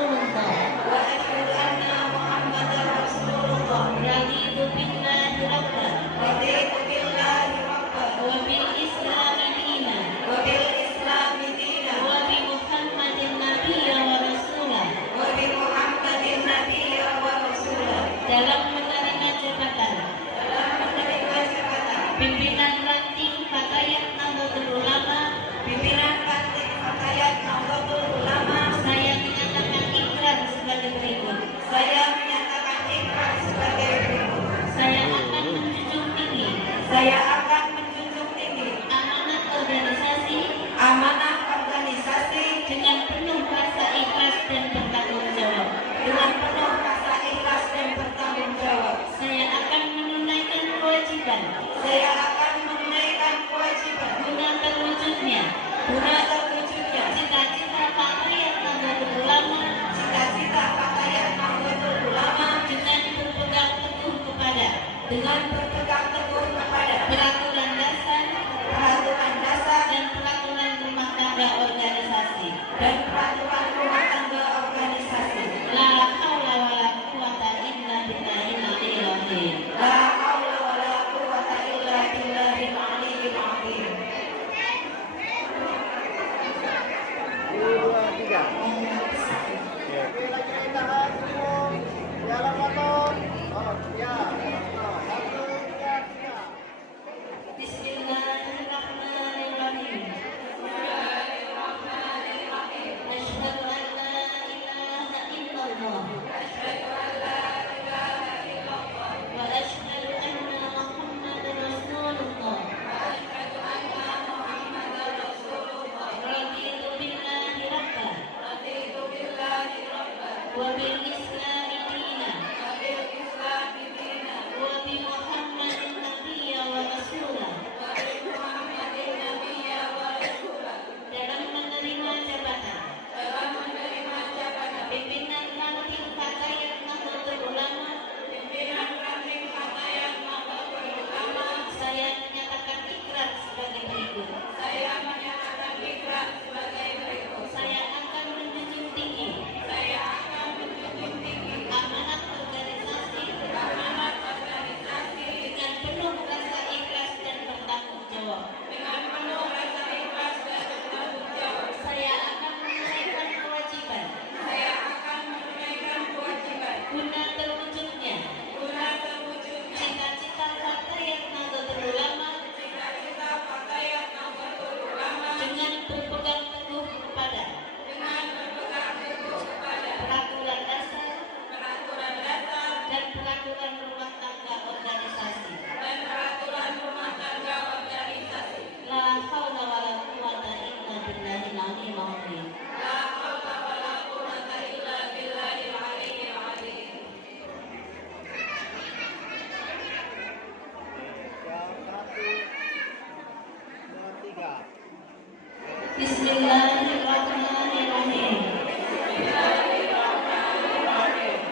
Bismillahirrahmanirrahim.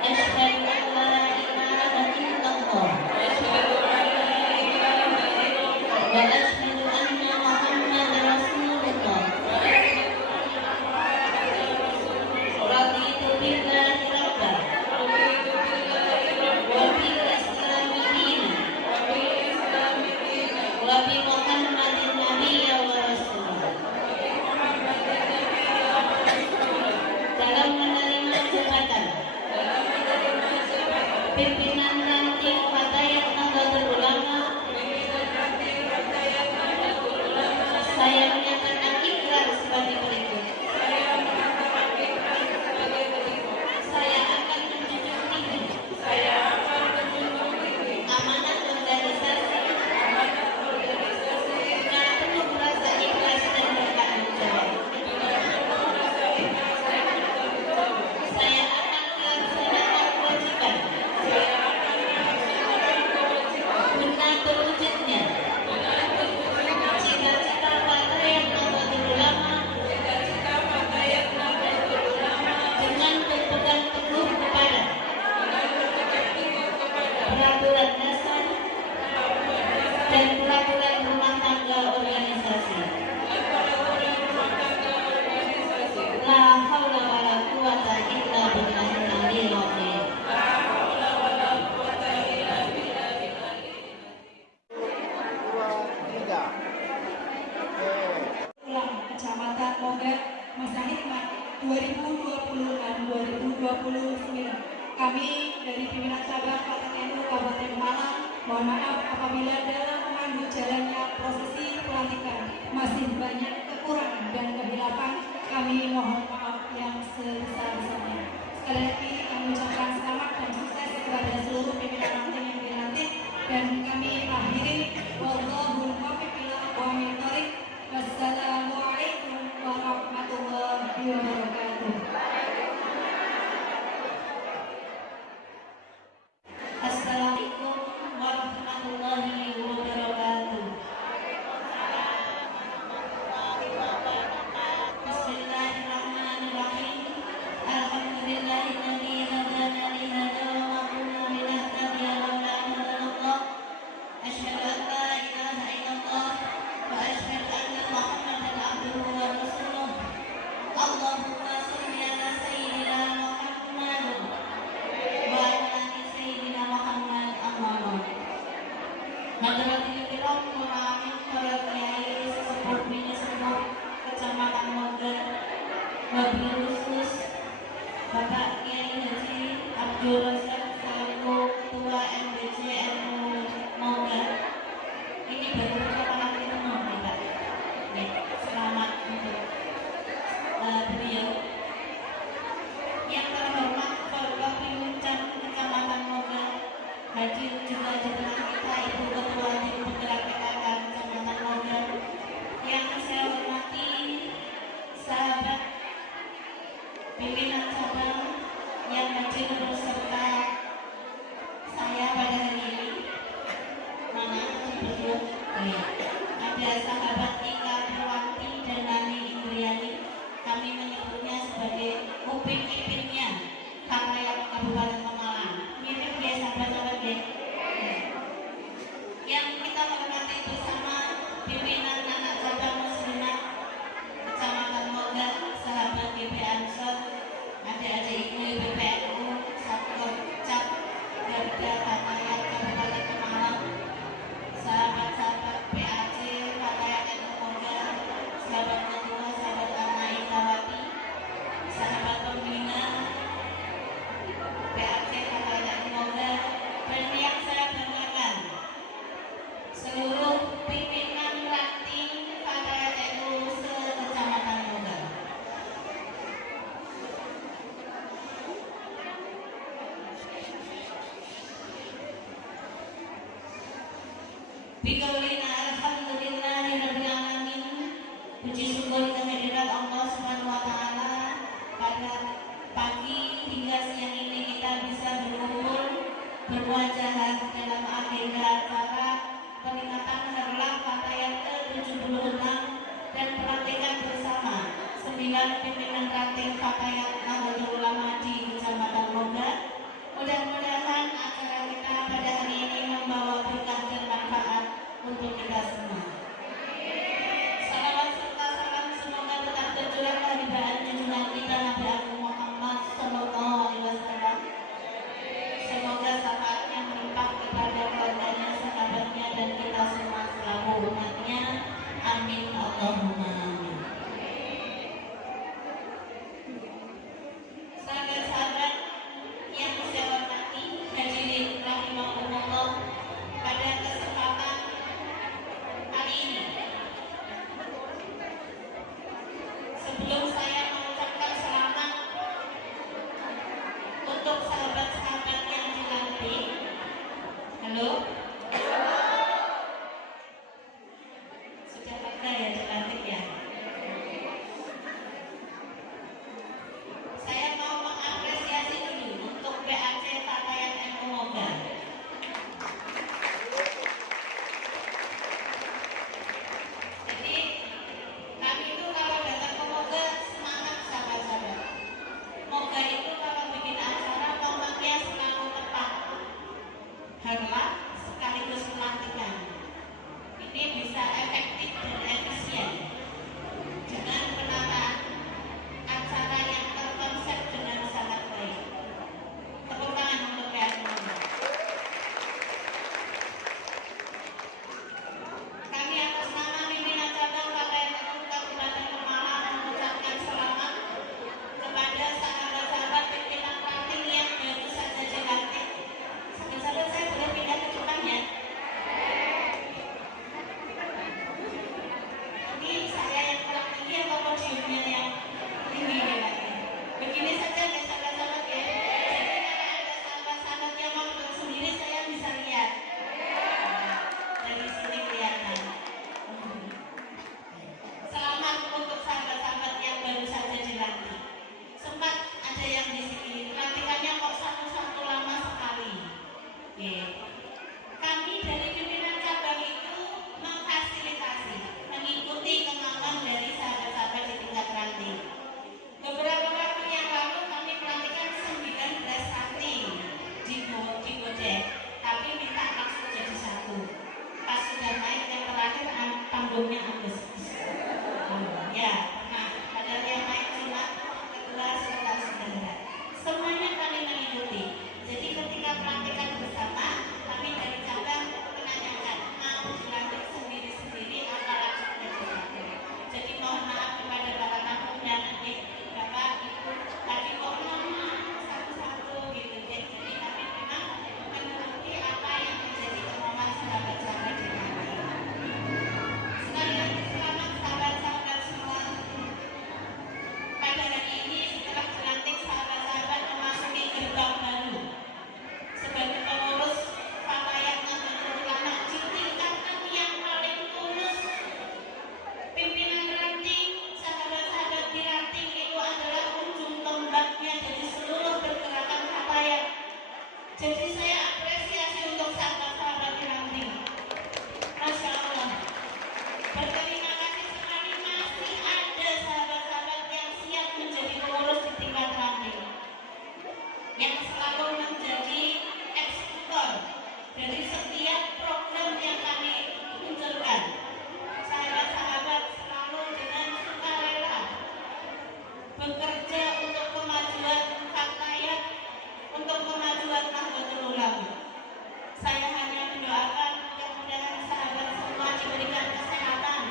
Asyhadu an la ilaha illallah wa asyhadu anna Muhammadar Rasulullah. Raditu billahi rabban wa bil islami dinan wa bi Muhammadin nabiyyan wa rasulah. Dalam menerima jabatan pimpinan ranting Fatayat Nahdlatul Ulama, saya menyatakan ikrar sebagai berikut. Saya akan menjunjung tinggi amanat organisasi dengan penuh rasa ikhlas dan bertanggung jawab. Saya akan melaksanakan kewajiban guna terwujudnya cita-cita Fatayat Nahdlatul Ulama dengan berpegang teguh kepada peraturan dasar dan peraturan rumah tangga organisasi. La haula wala quwata illa billahil aliyyil azim. Ulang Kecamatan Moga masa hikmat 2026-2029. Kami dari pimpinan cabang KTNU Kabupaten Malang mohon maaf apabila dalam memandu jalannya prosesi pelantikan masih banyak kekurangan dan kehilapan. Kami mohon maaf yang sebesar-besarnya. Sekali lagi kami ucapkan selamat dan sukses kepada seluruh pimpinan ranting yang dilantik, dan kami akhiri wallahul muwaffiq ila aqwamit thoriq. Wassalamualaikum warahmatullahi wabarakatuh. Assalamualaikum warahmatullahi wabarakatuh. Bismillahirrahmanirrahim. Alhamdulillahilladzi hadana li hadza wa ma kunna linahtadiya laula an hadanallah. Asyhadu an la ilaha illallah wa asyhadu anna Muhammadan abduhu wa rasuluh. Allahumma shalli ala sayyidina Muhammad wa ala ali sayyidina Muhammad Ahmad. Hadirin kiram, mohon para kiai sesepuh bini sepuh Kecamatan Moga, wabil khusus Bapak Kiai Haji Abdul Razak selaku Ketua MDC NU Moga. Ini baru pertama kali ketemu nih Pak. Nih, selamat untuk beliau. Yang terhormat Bapak Pimpin Kecamatan Moga, hadir juga di tengah kita Ibu Ketua Tim Penggerak PKK Kecamatan Moga. Yang saya hormati sahabat pimpinan cabang yang hadir beserta saya pada hari ini. Mana beliau? Ada sahabat Ika Purwanti dan Nani Indriani. Kami menyebutnya sebagai upin-ipinnya Fatayat Kabupaten Pemalang. Mirip ya sahabat-sahabat ya. Yang kita hormati bersama pimpinan anak cabang muslimat Kecamatan Moga, sahabat GP Ansor, adik-adik ibu BPNU, Satker Cap, Garda Fatayat Kabupaten Pemalang, sahabat-sahabat PAC Fatayat NU Moga, sahabat ketua, sahabat Ana Indawati, sahabat pembina PAC Fatayat NU Moga, dan yang saya banggakan, seluruh pimpinan ranting Fatayat NU se-Kecamatan Moga. Bikaulina alhamdulillahirabbil alamin. Puji syukur Allahumma amin. Sahabat-sahabat yang saya hormati, hadirin rahimakumullah, pada kesempatan hari ini, sebelum saya mengucapkan selamat untuk sahabat-sahabat yang dilantik, halo, sudah ada ya dilantik ya. Saya mau mengapresiasi dulu untuk BAC Pakaian NU Moga. Jadi kami itu kalau datang ke Moga semangat sahabat-sahabat. Moga itu kalau bikin acara momennya selalu tepat, hangat sekaligus pelantikan. Ini bisa efektif dan efisien dengan penataan acara yang terkonsep dengan sangat baik. Tepuk tangan untuk PNU. Kami atas nama pimpinan cabang KPNU Kabupaten Pemalang mengucapkan selamat kepada sahabat-sahabat pimpinan ranting yang baru saja dilantik. Sahabat-sahabat, saya boleh pindah ke depan ya? Ini saya yang kurang tinggi atau podiumnya yang tinggi ya? Begini saja ya sahabat-sahabat ya. Jadi kalau ada sahabat-sahabat yang mau duduk sendiri, saya bisa lihat. Dari sini kelihatan. Selamat untuk sahabat-sahabat yang baru saja dilantik. Sempat ada yang di sini, pelantikannya kok satu-satu lama sekali. Oke. Kami dari pimpinan cabang itu memfasilitasi, mengikuti kemauan dari sahabat-sahabat di tingkat ranting. Beberapa waktu yang lalu kami pelantikan 19 ranting di Gojek, tapi minta langsung jadi satu. Pas sudah naik yang terakhir panggungnya habis. Ya, nah, padahal yang naik cuma kedua saudara-saudara. Semuanya kami mengikuti. Jadi ketika pelantikan bersama, kami dari cabang menanyakan mau dilantik sendiri-sendiri apa langsung jadi satu. Jadi mohon maaf kepada Bapak Kampung dan nanti Bapak Ibu tadi kok nama satu-satu gitu. Jadi kami memang menuruti apa yang menjadi kemauan sahabat-sahabat di kami. Sekali lagi selamat sahabat-sahabat semua. Pada hari ini setelah dilantik sahabat-sahabat memasuki gerbang baru sebagai pengurus Fatayat Nahdlatul Ulama di tingkatan yang paling tulus. Pimpinan ranting, sahabat-sahabat di ranting itu adalah ujung tombaknya dari seluruh pergerakan Fatayat. Jadi saya apresiasi untuk sahabat-sahabat di ranting. Masya Allah. Berterima kasih sekali masih ada sahabat-sahabat yang siap menjadi pengurus di tingkat ranting, yang selalu menjadi eksekutor dari setiap program yang kami luncurkan. Sahabat-sahabat selalu dengan sukarela bekerja untuk kemajuan Fatayat, untuk kemajuan Nahdlatul Ulama. Saya hanya mendoakan mudah-mudahan sahabat semua diberikan kesehatan,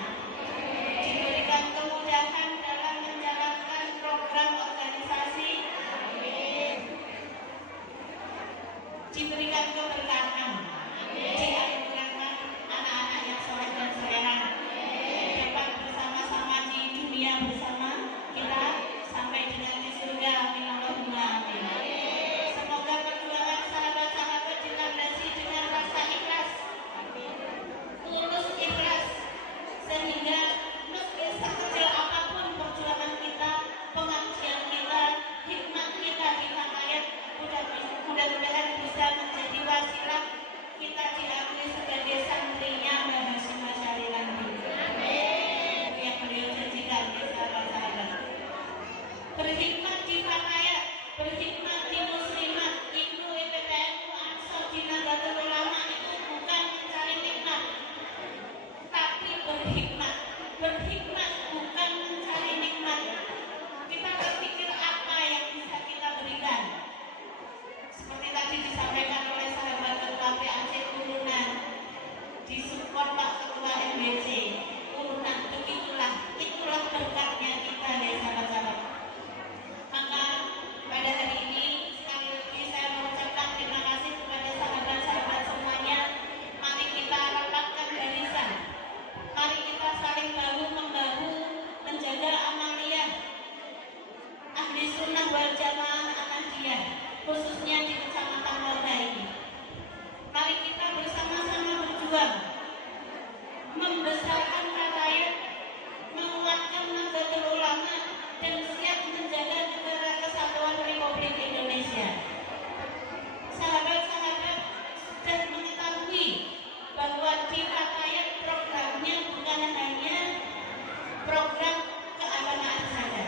program keagamaan saja.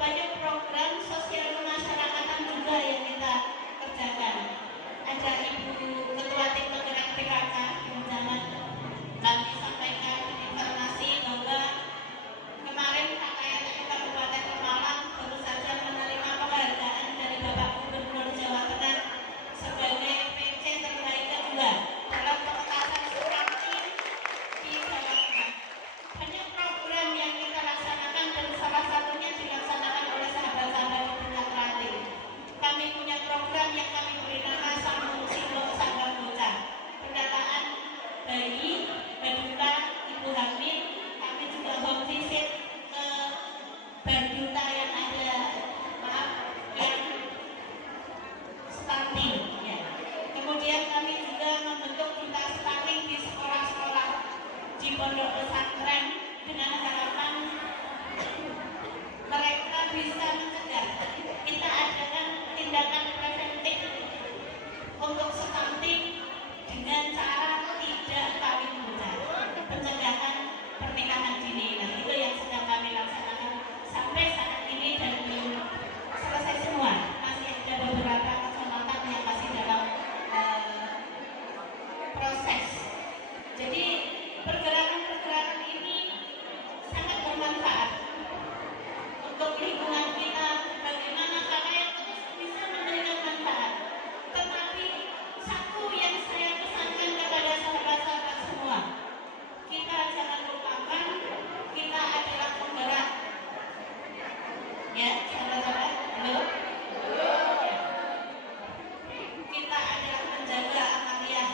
Banyak program sosial kemasyarakatan juga yang kita kerjakan. Ada Ibu Ketua Tim Penggerak PKK yang zaman kami sampaikan informasi bahwa kemarin KKN Kabupaten Pemalang baru saja menerima penghargaan dari Bapak Gubernur Jawa Tengah sebagai PC terbaik kedua dalam pengetasan stunting di Jawa Tengah. Banyak program yang kita laksanakan dan salah satunya dilaksanakan oleh sahabat-sahabat di tingkat ranting. Kami punya program yang kami beri nama Sambung Silo Sambang Bocah. Pendataan bayi, balita, ibu hamil. Kami juga home visit ke balita yang ada, yang stunting. Ya. Kemudian kami juga membentuk duta stunting di sekolah-sekolah di pondok pesantren dengan harapan mereka bisa mencegah. Kita adakan tindakan preventif untuk stunting dengan cara tidak kawin muda, pencegahan pernikahan dini. Nah, itu yang sedang kami laksanakan sampai saat ini dan belum selesai semua. Masih ada beberapa kecamatan yang masih dalam proses. Jadi pergerakan-pergerakan ini sangat bermanfaat untuk lingkungan kita. Bagaimana KKN terus bisa memberikan manfaat. Tetapi satu yang saya pesankan kepada sahabat-sahabat semua, kita jangan lupakan kita adalah penggerak. Ya, sahabat-sahabat, halo? Kita adalah penjaga amaliyah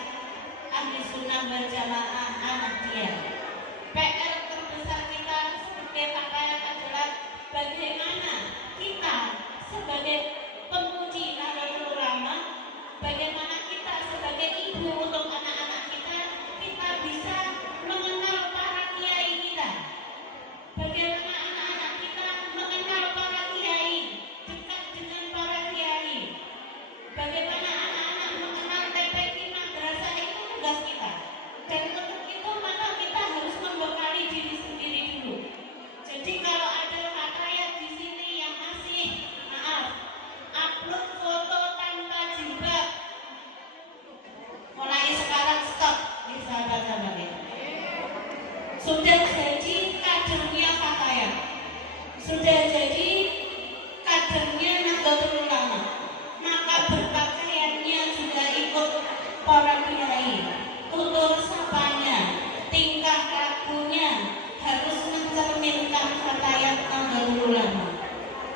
ahli sunnah wal jamaah anak dia. PR terbesar kita sebagai KKN adalah bagaimana kita sebagai pemuji Nahdlatul Ulama, bagaimana kita sebagai ibu untuk anak-anak kita bisa mengenal para kiai kita. Bagaimana anak-anak kita mengenal para kiai, dekat dengan para kiai. Bagaimana anak-anak mengenal TPQ madrasah itu tugas kita. Dan untuk itu maka kita harus membekali diri sendiri dulu. Jadi kalau ada fatayat di sini yang masih upload foto tanpa jilbab, mulai sekarang stop, ya sahabat-sahabat ya. Sudah jadi kadernya fatayat, sudah jadi kadernya Nahdlatul Ulama, maka berpakaiannya juga ikut para kiai. Tutur sapanya, tingkah lakunya harus mencerminkan fatayat Nahdlatul Ulama.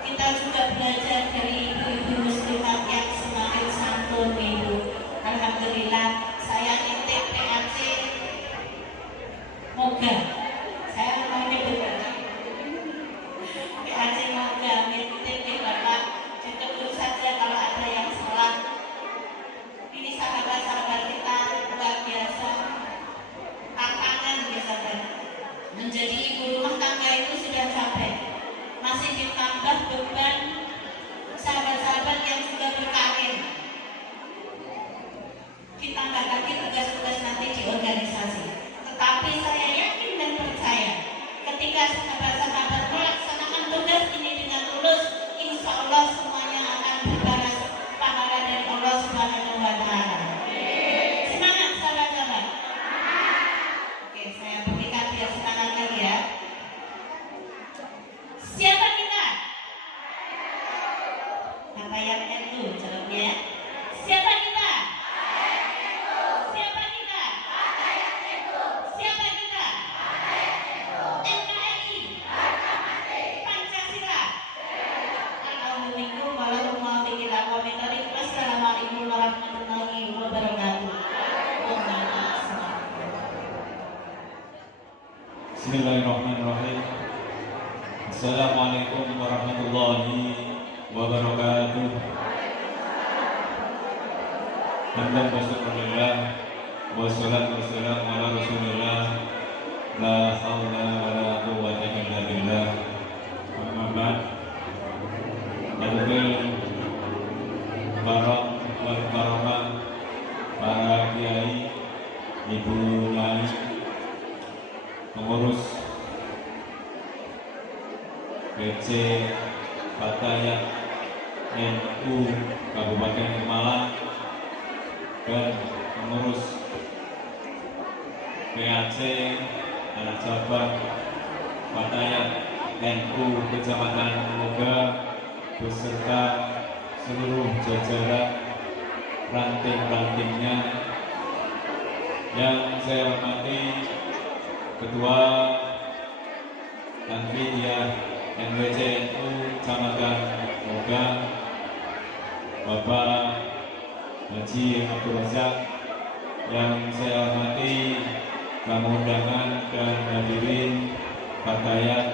Kita juga belajar dari ibu-ibu muslimat yang semakin santun ibu. Alhamdulillah, saya nitip PAC Moga. Saya mau nyebut PAC Moga, nitip ya Bapak. Ditegur saja kalau ada yang salah. Ini sahabat-sahabat kita luar biasa. Tantangan biasanya. Menjadi ibu rumah tangga itu sudah capek. Masih ditambah beban sahabat-sahabat yang juga berkarir. Ditambah lagi tugas-tugas nanti di organisasi. Tetapi saya yakin dan percaya ketika sahabat-sahabat melaksanakan tugas ini dengan tulus, insya Allah semuanya akan berbalas pahala dari Allah Subhanahu wa Ta'ala. Semangat sahabat-sahabat. Oke, saya berikan biar semangat lagi ya. Siapa kita? Kata yang NU jawabnya ya. Siapa kita? Siapa kita? Siapa kita? NKRI Pancasila. Assalamualaikum warahmatullahi wabarakatuh. Assalamualaikum warahmatullahi wabarakatuh. Bismillahirrahmanirrahim. Assalamualaikum warahmatullahi wabarakatuh. Hamdan wa syukurillah wassalatu wassalamu ala rasulillah la haula wa la quwwata illa billah. Amma ba'd. Para karamah, para kiai, ibu nyai, pengurus PC Fatayat NU Kabupaten Malang dan pengurus PAC anak cabang Fatayat NU Kecamatan Moga beserta seluruh jajaran ranting-rantingnya yang saya hormati Ketua Tanfidiyah NWC NU Kecamatan Moga Bapak Haji Abdul Razak, yang saya hormati tamu undangan dan hadirin Fatayat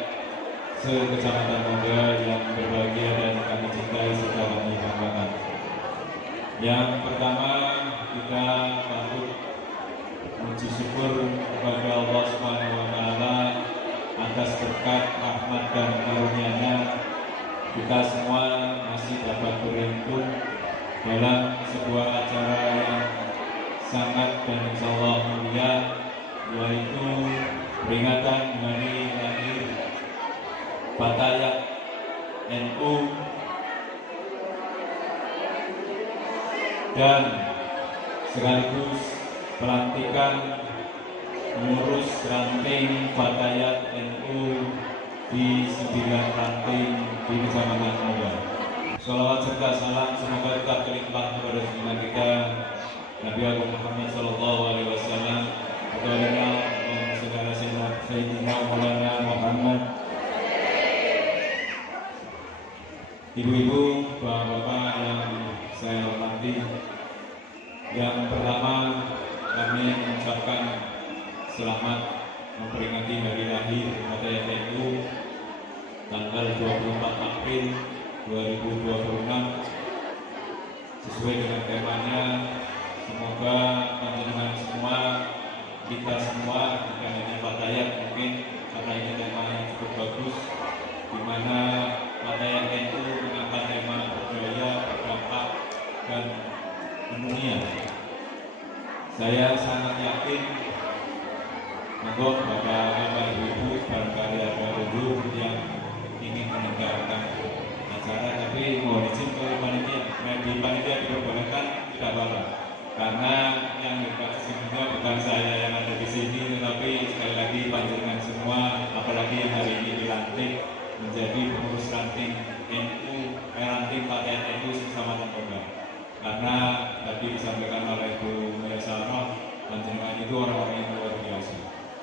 se-Kecamatan Moga yang berbahagia dan kami cintai serta kami banggakan. Yang pertama, kita patut puji syukur kepada Allah Subhanahu wa Ta'ala atas berkat rahmat dan karunia-Nya kita semua masih dapat berhimpun dalam sebuah acara yang sangat dan insya Allah mulia, yaitu peringatan hari lahir Fatayat NU dan sekaligus pelantikan pengurus ranting Fatayat NU di 9 ranting di Kecamatan Moga. Sholawat serta salam semoga tetap terlimpah kepada junjungan kita Nabi Agung Muhammad Sallallahu Alaihi Wasallam, ketuanya saudara Sayyidina Maulana Muhammad, ibu-ibu, bapak-bapak yang saya hormati. Yang pertama, kami mengucapkan selamat memperingati hari lahir Fatayat NU tanggal 24 April 2026 sesuai dengan temanya. Semoga panjenengan semua, kita semua, bukan hanya Fatayat mungkin karena ini tema yang cukup bagus, di mana Fatayat NU mengangkat tema budaya, berdampak dan mendunia. Saya sangat yakin monggo Bapak Ibu barangkali ada dulu yang ingin menegakkan acara, tapi mohon izin ke panitia, di panitia diperbolehkan tidak apa-apa, karena yang dekat sesungguhnya bukan saya yang ada di sini, tetapi sekali lagi panjenengan semua, apalagi yang hari ini dilantik menjadi pengurus ranting NU, ranting Fatayat NU Kecamatan Moga. Karena tadi disampaikan oleh Bu Maya Sarah, panjenengan itu orang-orang yang luar biasa.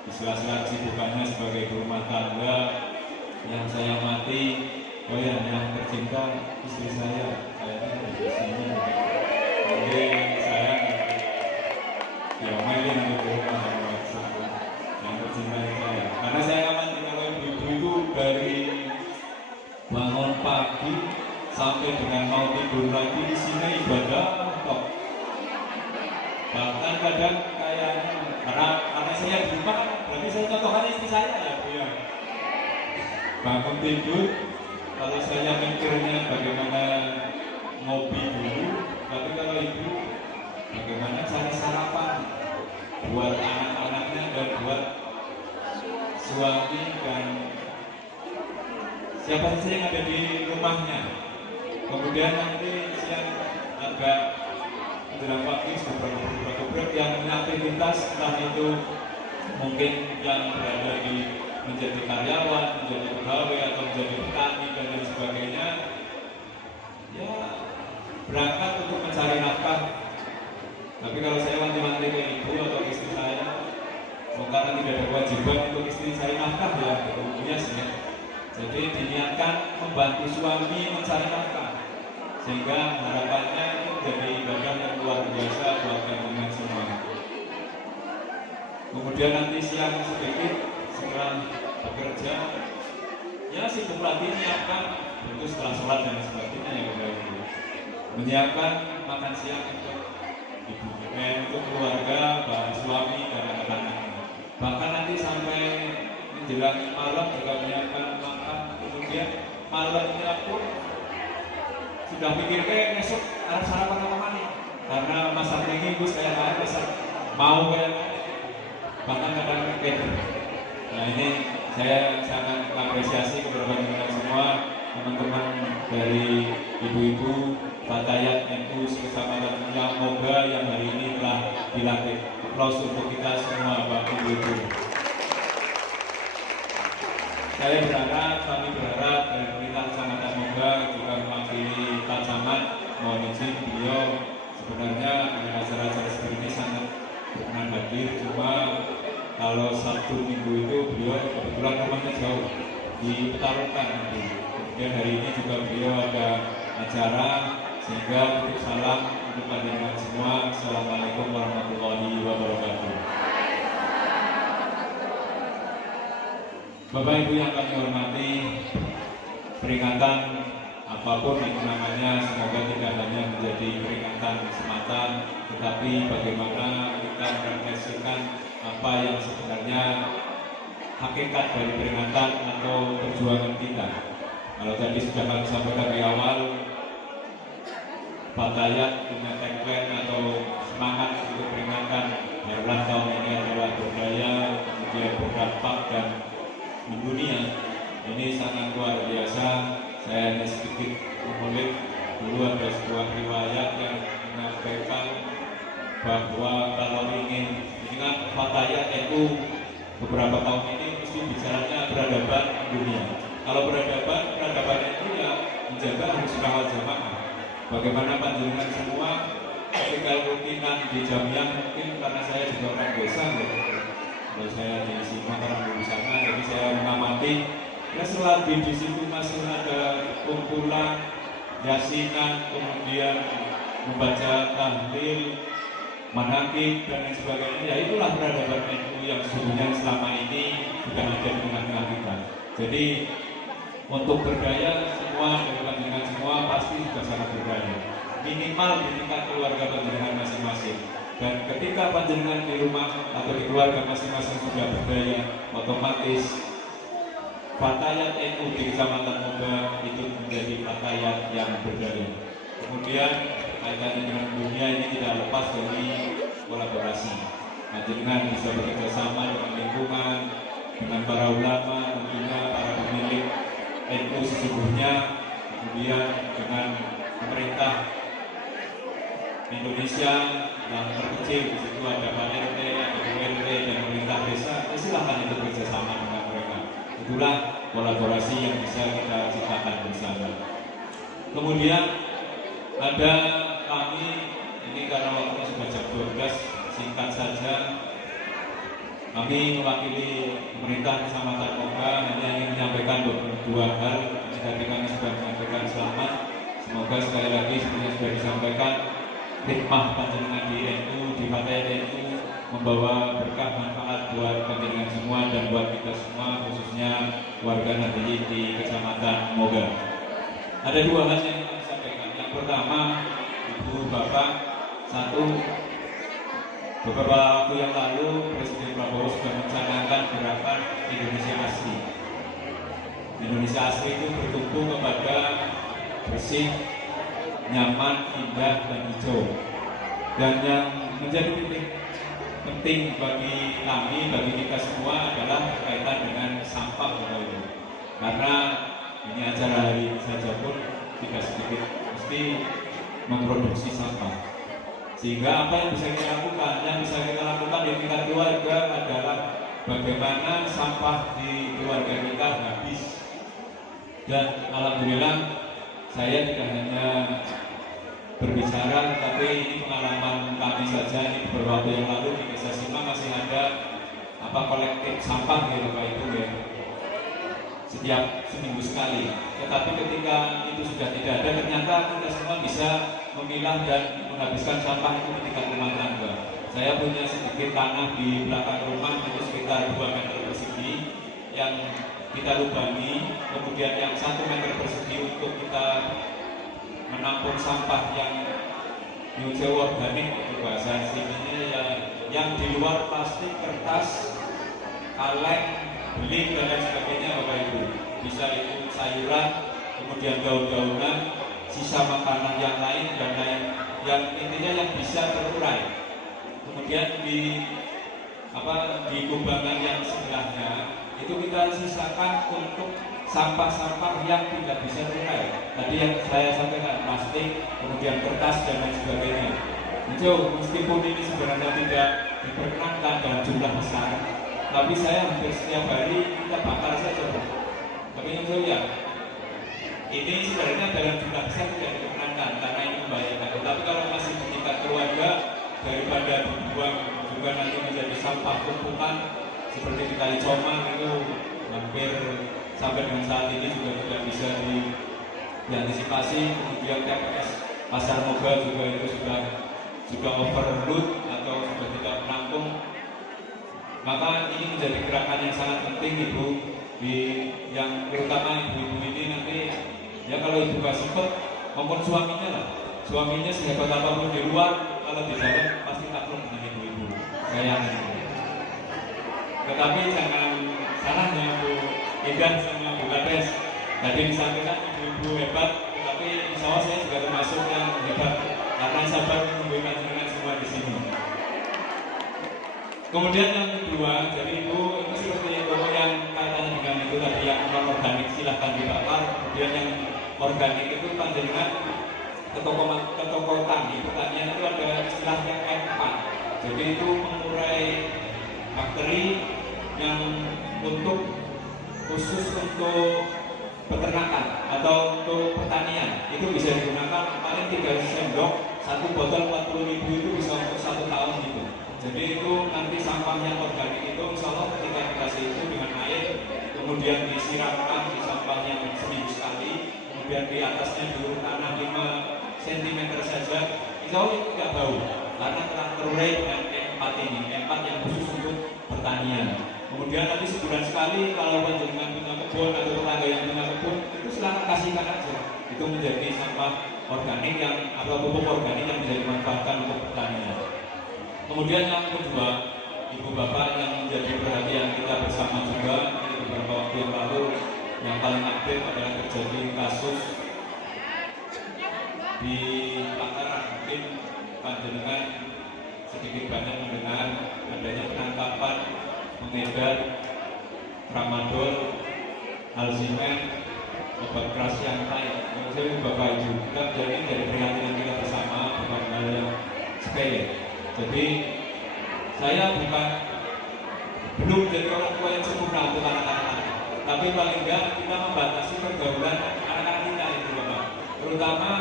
Di sela-sela kesibukannya sebagai ibu rumah tangga yang saya hormati, yang tercinta istri saya di sini. Jadi saya diomelin untuk rumah tangga yang tercinta saya. Karena saya amati kalau ibu-ibu itu dari bangun pagi sampai dengan mau tidur lagi di sini ibadah tok. Bahkan kadang karena saya di rumah, berarti saya contohkan istri saya ya Bu ya. Bangun tidur, kalau saya mikirnya bagaimana ngopi dulu, tapi kalau ibu bagaimana cari sarapan buat anak-anaknya dan buat suami dan siapa saja yang ada di rumahnya. Kemudian nanti siang agak menjelang pagi beberapa yang punya aktivitas, entah itu mungkin yang berada di menjadi karyawan, menjadi pegawai atau menjadi petani dan lain sebagainya, ya berangkat untuk mencari nafkah. Tapi kalau saya wanti-wanti ke ibu atau istri saya, karena tidak ada kewajiban untuk istri saya nafkah ya, umumnya sih. Jadi diniatkan membantu suami mencari nafkah, sehingga harapannya itu menjadi ibadah yang luar biasa buat kandungan semua. Kemudian nanti siang sedikit setelah bekerja, ya sibuk lagi menyiapkan, tentu setelah sholat dan sebagainya ya Bapak-Ibu, menyiapkan makan siang untuk ibu, untuk keluarga, suami dan anak-anak. Bahkan nanti sampai menjelang malam juga menyiapkan makan. Kemudian malamnya pun sudah pikirnya besok harus sarapan apa nih, karena masak ini ibu saya masak mau kayak bahkan kadang mikir. Nah ini saya sangat mengapresiasi kepada teman-teman semua teman-teman dari ibu-ibu Fatayat NU Kecamatan yang Moga yang hari ini telah dilantik. Aplaus untuk kita semua Bapak Ibu. Kami berharap dari pemerintah Kecamatan Moga juga mewakili Pak Camat, mohon izin beliau sebenarnya dengan acara-acara seperti ini sangat berkenan hadir, cuma kalau Sabtu Minggu itu beliau kebetulan rumahnya jauh di Petarungan. Kemudian hari ini juga beliau ada acara, sehingga titip salam untuk panjenengan semua. Assalamualaikum warahmatullahi wabarakatuh. Bapak Ibu yang kami hormati, peringatan apapun itu namanya, semoga tidak hanya menjadi peringatan semata, tetapi bagaimana kita merefleksikan apa yang sebenarnya hakikat dari peringatan atau perjuangan kita. Kalau tadi sudah kami sampaikan di awal, Fatayat punya tagline atau semangat untuk peringatan Harlah tahun ini adalah berdaya, kemudian berdampak dan mendunia. Ini sangat luar biasa. Saya hanya sedikit mengulik dulu, ada sebuah riwayat yang menyampaikan bahwa kalau ingin ingat Fatayat itu beberapa tahun ini mesti bicaranya peradaban dunia. Kalau peradaban itu ya menjaga harus rawat jamaah. Bagaimana panjenengan semua ketika rutinan di Jamiah, mungkin karena saya juga orang desa, kalau saya di Sumatera di sana, jadi saya mengamati ya selagi di situ masih ada kumpulan yasinan, kemudian membaca tahlil, manakib dan lain sebagainya, ya itulah peradaban NU yang sebenarnya selama ini sudah ada di tengah-tengah kita. Jadi untuk berdaya semua dari panjenengan semua pasti sudah sangat berdaya, minimal di tingkat keluarga panjenengan masing-masing. Dan ketika panjenengan di rumah atau di keluarga masing-masing sudah berdaya, otomatis Fatayat NU di Kecamatan Moga itu menjadi Fatayat yang berdaya. Kemudian kaitannya dengan dunia ini tidak lepas dari kolaborasi. Panjenengan bisa bekerja sama dengan lingkungan, dengan para ulama, tentunya para pemilik NU sesungguhnya, kemudian dengan pemerintah Indonesia yang terkecil, di situ ada Pak RT, ada BRT dan pemerintah desa. Silahkan itu bekerjasama dengan mereka. Itulah kolaborasi yang bisa kita ciptakan bersama. Kemudian ada kami, ini karena waktunya sudah jam 12, singkat saja. Kami mewakili pemerintah Kecamatan Moga hanya ingin menyampaikan dua hal. Tadi kami sudah menyampaikan selamat. Semoga sekali lagi seperti sudah disampaikan, hikmah panjenengan di NU, di Fatayat NU membawa berkah manfaat buat panjenengan semua dan buat kita semua, khususnya warga Nahdliyin di Kecamatan Moga. Ada dua hal yang ingin saya sampaikan. Yang pertama, Ibu Bapak, satu, beberapa waktu yang lalu Presiden Prabowo sudah mencanangkan gerakan Indonesia Asri. Indonesia Asri itu bertumpu kepada bersih, nyaman, indah, dan hijau. Dan yang menjadi titik penting bagi kami, bagi kita semua adalah berkaitan dengan sampah itu. Karena ini acara hari ini saja pun tidak sedikit mesti memproduksi sampah. Sehingga apa yang bisa kita lakukan? Yang bisa kita lakukan di tingkat keluarga adalah bagaimana sampah di keluarga kita habis. Dan alhamdulillah saya tidak hanya berbicara, tapi ini pengalaman kami saja. Ini beberapa waktu yang lalu di Desa Sima masih ada kolektif sampah ya Bapak Ibu ya, setiap seminggu sekali. Tetapi ketika itu sudah tidak ada, ternyata kita semua bisa memilah dan menghabiskan sampah itu di tingkat rumah tangga. Saya punya sedikit tanah di belakang rumah itu sekitar 2 meter persegi yang kita lubangi, kemudian yang 1 meter persegi untuk kita menampung sampah yang new Jawa organik, itu bahasa aslinya ya, yang di luar plastik, kertas, kaleng, beling dan lain sebagainya Bapak Ibu. Bisa itu sayuran, kemudian daun-daunan, sisa makanan yang lain dan lain, yang intinya yang bisa terurai. Kemudian di kubangan yang sebelahnya itu kita sisakan untuk sampah-sampah yang tidak bisa terurai. Tadi yang saya sampaikan, plastik, kemudian kertas dan lain sebagainya. Itu meskipun ini sebenarnya tidak diperkenankan dalam jumlah besar, tapi saya hampir setiap hari kita bakar saja. Tapi itu ya, ini sebenarnya dalam jumlah besar tidak diperkenankan karena ini membahayakan. Tapi kalau masih di tingkat keluarga, daripada dibuang juga nanti menjadi sampah tumpukan seperti di Kali Comang itu hampir sampai dengan saat ini juga tidak bisa diantisipasi. Kemudian TPS Pasar Moga juga itu sudah overload atau sudah tidak menampung. Maka ini menjadi gerakan yang sangat penting Ibu, yang terutama ibu-ibu ini nanti ya kalau ibu gak sempet maupun suaminya lah, suaminya sehebat apapun di luar, kalau di dalam pasti takluk dengan ibu-ibu. Saya tetapi jangan salahnya Bu Idan sama Bu Kades. Tadi disampaikan ibu-ibu hebat, tapi insya Allah saya juga termasuk yang hebat karena sabar menunggukan dengan semua di sini. Kemudian yang kedua, jadi Ibu itu seperti pokok yang kaitannya dengan itu tadi yang non organik silahkan dibakar. Kemudian yang organik itu panjenengan ke toko tani pertanian itu ada istilahnya M4. Jadi itu mengurai bakteri yang khusus untuk peternakan atau untuk pertanian. Itu bisa digunakan paling 3 sendok, satu botol 40.000 itu bisa untuk 1 tahun gitu. Jadi itu nanti sampahnya organik itu insya Allah ketika dikasih itu dengan air, kemudian disiramkan di sampahnya seminggu sekali, kemudian di atasnya diuruk tanah 5 cm saja, insya Allah itu tidak bau karena telah terurai dengan M4 ini, M4 yang khusus untuk pertanian. Kemudian nanti sebulan sekali kalau panjenengan punya kebun atau tetangga yang punya kebun itu silakan kasihkan aja. Itu menjadi sampah organik yang atau pupuk organik yang bisa dimanfaatkan untuk pertanian. Kemudian yang kedua, Ibu Bapak yang menjadi perhatian kita bersama juga ini beberapa waktu yang lalu yang paling aktif adalah terjadi kasus di Tangerang. Mungkin panjenengan sedikit banyak mendengar adanya penangkapan pengedar tramadol, alzimen, obat keras yang lain. Maksudnya Bapak Ibu, kita menjadi dari perhatian kita bersama bukan hal yang sepele. Jadi saya belum jadi orang tua yang sempurna untuk anak-anak, tapi paling enggak kita membatasi pergaulan anak-anak kita itu Bapak. Terutama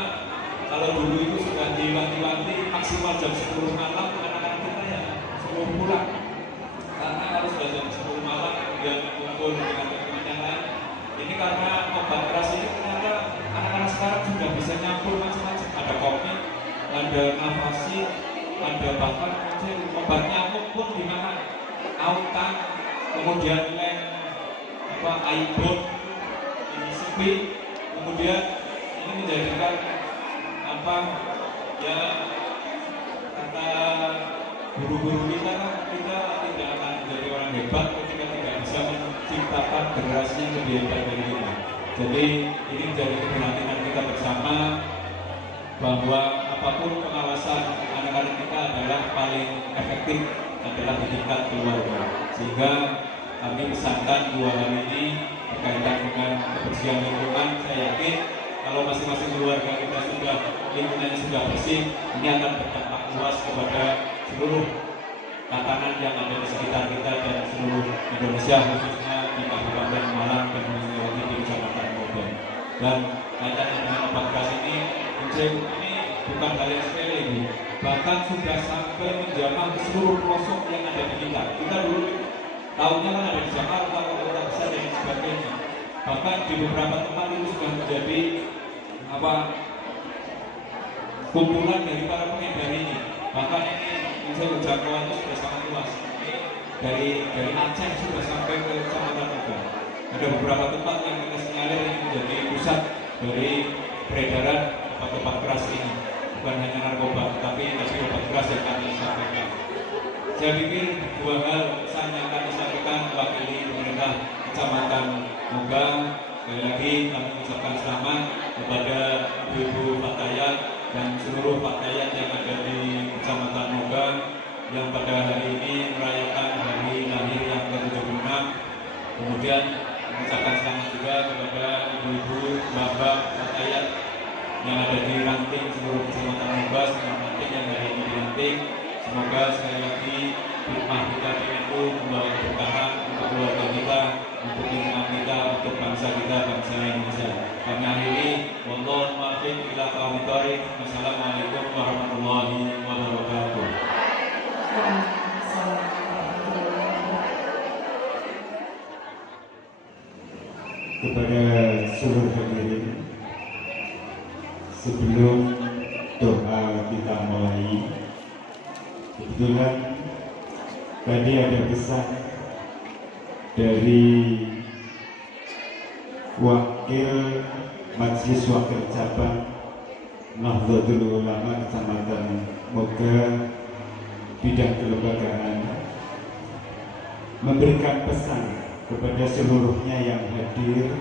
kalau dulu itu sudah diwanti-wanti maksimal jam 10 malam anak-anak kita ya sebelum pulang. Karena kalau sudah jam 10 malam kemudian kumpul dengan teman-teman yang lain, ini karena obat keras ini ternyata anak-anak sekarang sudah bisa nyampur macam-macam. Ada kopi, ada nafasi, ada bahkan obat nyamuk pun dimakan, autan, kemudian lem, aibon, ini sepi, kemudian ini menjadikan ya kata guru-guru kita tidak akan menjadi orang hebat ketika tidak bisa menciptakan generasi yang lebih hebat dari kita. Jadi ini menjadi keberhasilan kita bersama bahwa apapun pengawasan anak-anak kita adalah paling efektif adalah di tingkat keluarga. Sehingga kami pesankan 2 hal ini berkaitan dengan kebersihan lingkungan. Saya yakin kalau masing-masing keluarga kita sudah lingkungannya sudah bersih, ini akan berdampak luas kepada seluruh tatanan yang ada di sekitar kita dan seluruh Indonesia, khususnya di Kabupaten Malang dan di Kecamatan Moga. Dan kaitannya dengan obat keras ini bukan hal yang sepele ini, bahkan sudah sampai menjamah ke seluruh pelosok yang ada di kita. Kita dulu tahunya kan ada di Jakarta, kota besar dan sebagainya. Bahkan di beberapa tempat itu sudah menjadi kumpulan dari para pengedar ini. Bahkan ini jangkauan itu sudah sangat luas. Dari Aceh sudah sampai ke Kecamatan Moga. Ada beberapa tempat yang kita sinyalir yang menjadi pusat dari peredaran obat keras ini. Bukan hanya narkoba, tapi obat keras yang kami sampaikan. Saya pikir 2 hal yang kami sampaikan mewakili pemerintah Kecamatan Moga. Sekali lagi kami ucapkan selamat kepada ibu-ibu Fatayat dan seluruh Fatayat yang ada di Kecamatan Moga yang pada hari ini merayakan hari lahir yang ke-76. Kemudian mengucapkan selamat juga kepada ibu-ibu, bapak, ayah yang ada di Ranting, seluruh kecamatan Mubas, Ranting yang hari ini di Ranting. Semoga sekali lagi hikmah kita PNU membawa keberkahan untuk keluarga kita, untuk lingkungan kita, untuk bangsa kita, bangsa Indonesia. Kami akhiri, wallahu muwaffiq ila aqwamit thoriq. Wassalamualaikum warahmatullahi wabarakatuh. Kepada seluruh hadirin, sebelum doa kita mulai, kebetulan tadi ada pesan dari wakil Majelis Wakil Cabang Nahdlatul Ulama Kecamatan Moga bidang kelembagaan memberikan pesan kepada seluruhnya yang hadir,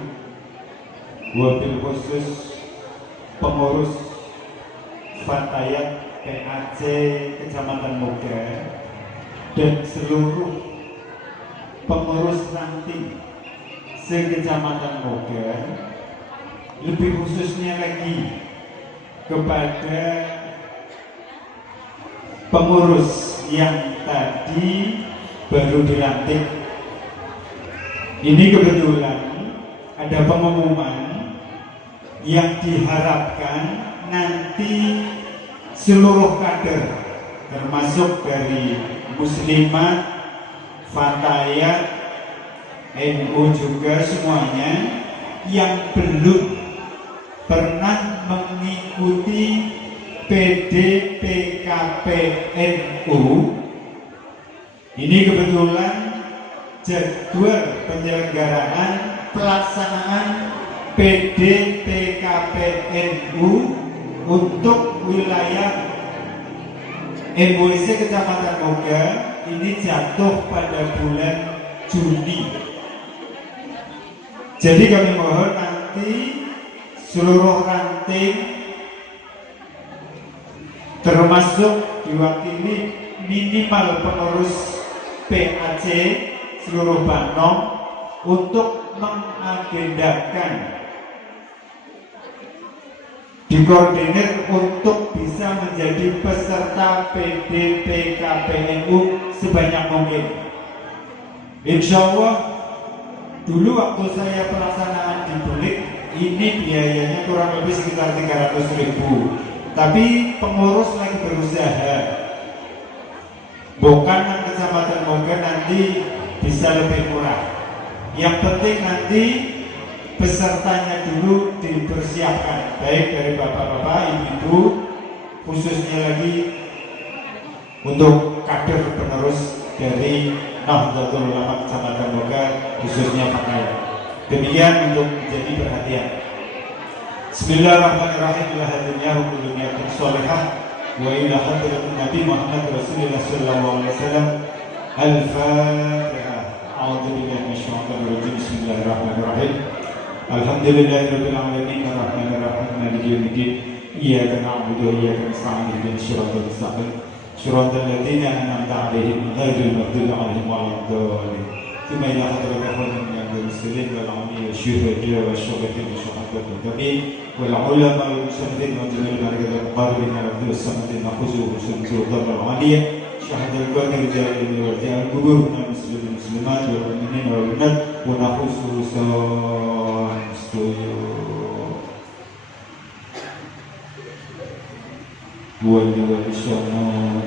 wabil khusus pengurus Fatayat PAC Kecamatan Moga dan seluruh pengurus Ranting se-Kecamatan Moga, lebih khususnya lagi kepada pengurus yang tadi baru dilantik. Ini kebetulan ada pengumuman yang diharapkan nanti seluruh kader termasuk dari Muslimat, Fatayat, NU juga semuanya yang belum pernah mengikuti PDPKPNU, ini kebetulan jadwal penyelenggaraan pelaksanaan PDPKPNU untuk wilayah MWC Kecamatan Moga ini jatuh pada bulan Juni. Jadi kami mohon nanti seluruh ranting termasuk diwakili minimal pengurus PAC seluruh Banom untuk mengagendakan, dikoordinir untuk bisa menjadi peserta PDPKPNU sebanyak mungkin. Insya Allah dulu waktu saya pelaksanaan di Bulik ini biayanya kurang lebih sekitar 300.000, tapi pengurus lagi berusaha bukan Kecamatan Moga nanti bisa lebih murah. Yang penting nanti pesertanya dulu dipersiapkan, baik dari bapak-bapak, ibu-ibu, khususnya lagi untuk kader penerus dari Nahdlatul Ulama Kecamatan Moga, khususnya Fatayat. Demikian untuk menjadi perhatian. Bismillahirrahmanirrahim. Ila hadiniya wa kullu niyatin sholihah wa ila hadratin Nabi Muhammad Rasulullah sallallahu alaihi wasallam. Al-Fatihah. A'udzu billahi minasyaitonir rajim. Bismillahirrahmanirrahim. Alhamdulillahirabbil alamin arrahmanir rahim maliki yaumiddin. Iyyaka na'budu wa iyyaka nasta'in ihdinas siratal mustaqim. Shiratal ladzina an'amta 'alaihim ghairil maghdubi 'alaihim waladdallin. Tsumma ila hadratil ikhwani minal muslimin wal 'amilin wasyuhada'i wasyuhada'i wasyuhada'i tabi'in wal 'ulama wal muslimin wa jami'il marji'il qadirin 'ala abdil samatin naquzu sultan al-'aliyah syahadal qadir jalil wal jal kubur muslimin muslimat wal mu'minin wal mu'minat wa naquzu والشام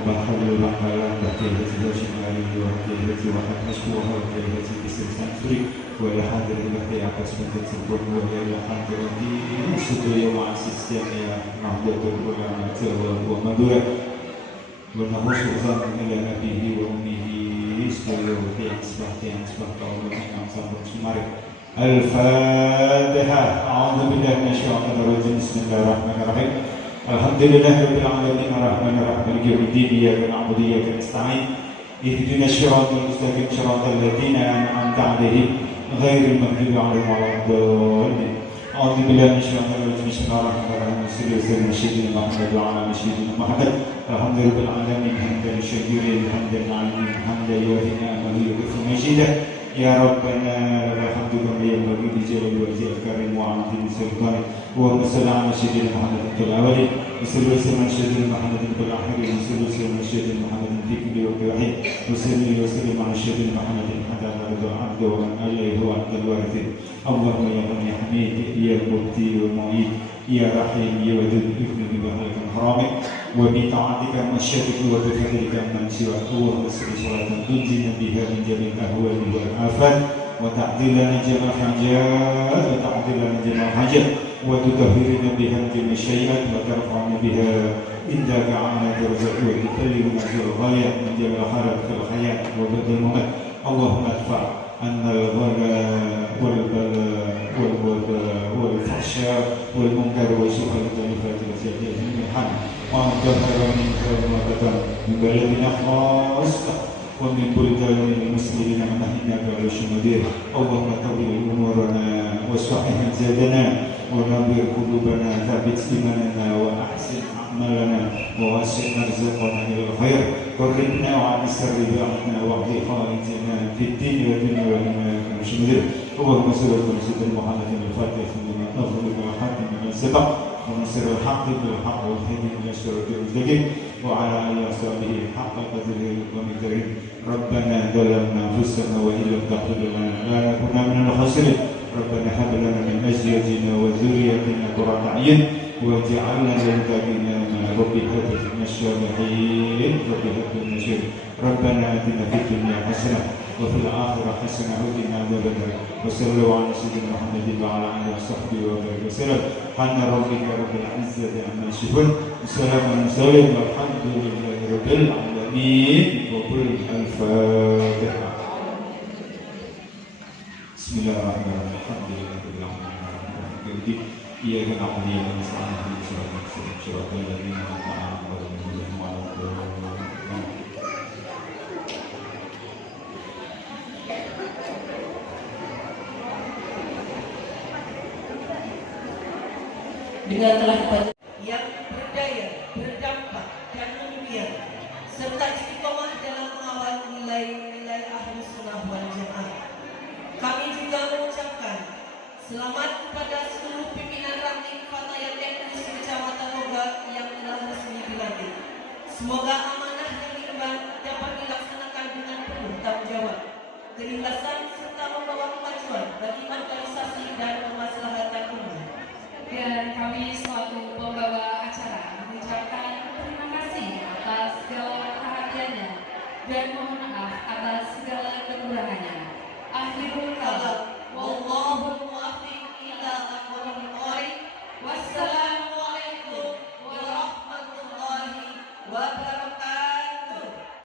بحر البحر بحيرة الشمال وبحيرة واحد مشبوهة وبحيرة بسلسان سوري وإلى حاضر البحر عكس من تنسبون وإلى حاضر السوري مع سيستم نهضة العلماء ومدورة ونحوس ظن إلى نبيه وأمه سبحانه قوله إنهم صبر سمارك. الفاتحة. أعوذ بالله من الشيطان الرجيم. بسم الله الرحمن الرحيم. Alhamdulillahirabbil alamin arrahmanir rahim maliki yaumiddin iyyaka na'budu wa iyyaka nasta'in ihdinas siratal mustaqim siratal ladzina an'amta 'alaihim ghairil maghdubi 'alaihim waladdallin. A'udzu billahi minasyaitonir rajim. Bismillahirrahmanirrahim. Sallallahu alaihi Muhammad. Alhamdulillahirabbil alamin hamdan syakirin hamdan 'alimin hamdan yuwaffi ni'amahu wa yukafi majidah. Ya Rabbana lakal hamdu kama ينبغي بجلال وجهه الكريم وعظيم سلطانه اللهم صل على سيدنا محمد في الاولين وصل وسلم على سيدنا محمد في الاخرين وصل وسلم على سيدنا محمد في كل وقت وحيد وصل وسلم على سيدنا محمد حتى ترضى عبد ومن عليه هو عبد الوارثين اللهم يا غني حميد يا مبدي ومعيد يا رحيم يا ودود اغفر ببهائك حرامك وبطاعتك مشيتك وبفضلك من سواك اللهم صل صلاه تنجينا بها من جميع الاهوال والافات وتعدي لنا جميع الحاجات وتطهرنا بها من جميع الشيئات وترفعنا بها عندك على درجات وتبلغنا في الغايه من جميع الحالات في الحياه وبعد الممات اللهم ادفع عنا الغلاء والبلاء والفحشاء والمنكر والسوء والتلفات والزيادات من الحمد وعن ظهر منك وما بطن من بلدنا خاصه ومن بلدان المسلمين من انك على شمدير اللهم طول امورنا وصحح زادنا ونبر قلوبنا ثبت ايماننا واحسن اعمالنا ووسع رزقنا الى الخير قربنا وعن السر بعدنا واهدي خارجنا في الدين والدنيا والإيمان على شمدير اللهم صل على سيدنا محمد الفاتح لما أغلق الحق من سبق ونصر الحق بالحق والهدي الى الصراط المستقيم وعلى اله وصحبه حق قدره ومقداره ربنا ظلمنا انفسنا وان لم تغفر لنا لنكن من الخاسرين ربنا هب لنا من ازواجنا وذرياتنا قرة اعين واجعلنا للمتقين رب هب لنا الصالحين رب هب لنا الصالحين ربنا اتنا في الدنيا حسنه وفي الآخرة حسنة وقنا عذاب النار وصلى الله على سيدنا محمد وعلى آله وصحبه وسلم سبحان ربك رب العزة عما يصفون وسلام على المرسلين والحمد لله رب العالمين وقل الفاتحة بسم الله الرحمن الرحيم الحمد لله رب العالمين إياك نعبد وإياك نستعين اهدنا الصراط الذين أنعمت عليهم غير المغضوب عليهم dengan telah dibaca yang berdaya, berdampak dan mulia serta istiqomah dalam mengawal nilai-nilai Ahlus Sunnah wal Jamaah. Kami juga mengucapkan selamat kepada seluruh pimpinan ranting Fatayat NU Kecamatan Moga yang telah resmi dilantik. Semoga amanah yang diemban dapat dilaksanakan dengan penuh tanggung jawab, keikhlasan serta membawa kemajuan bagi organisasi dan kemaslahatan umat. Dan kami selaku pembawa acara mengucapkan terima kasih atas segala perhatiannya dan mohon maaf atas segala kekurangannya. Akhirul kalam, wallahu muwaffiq ila aqwamil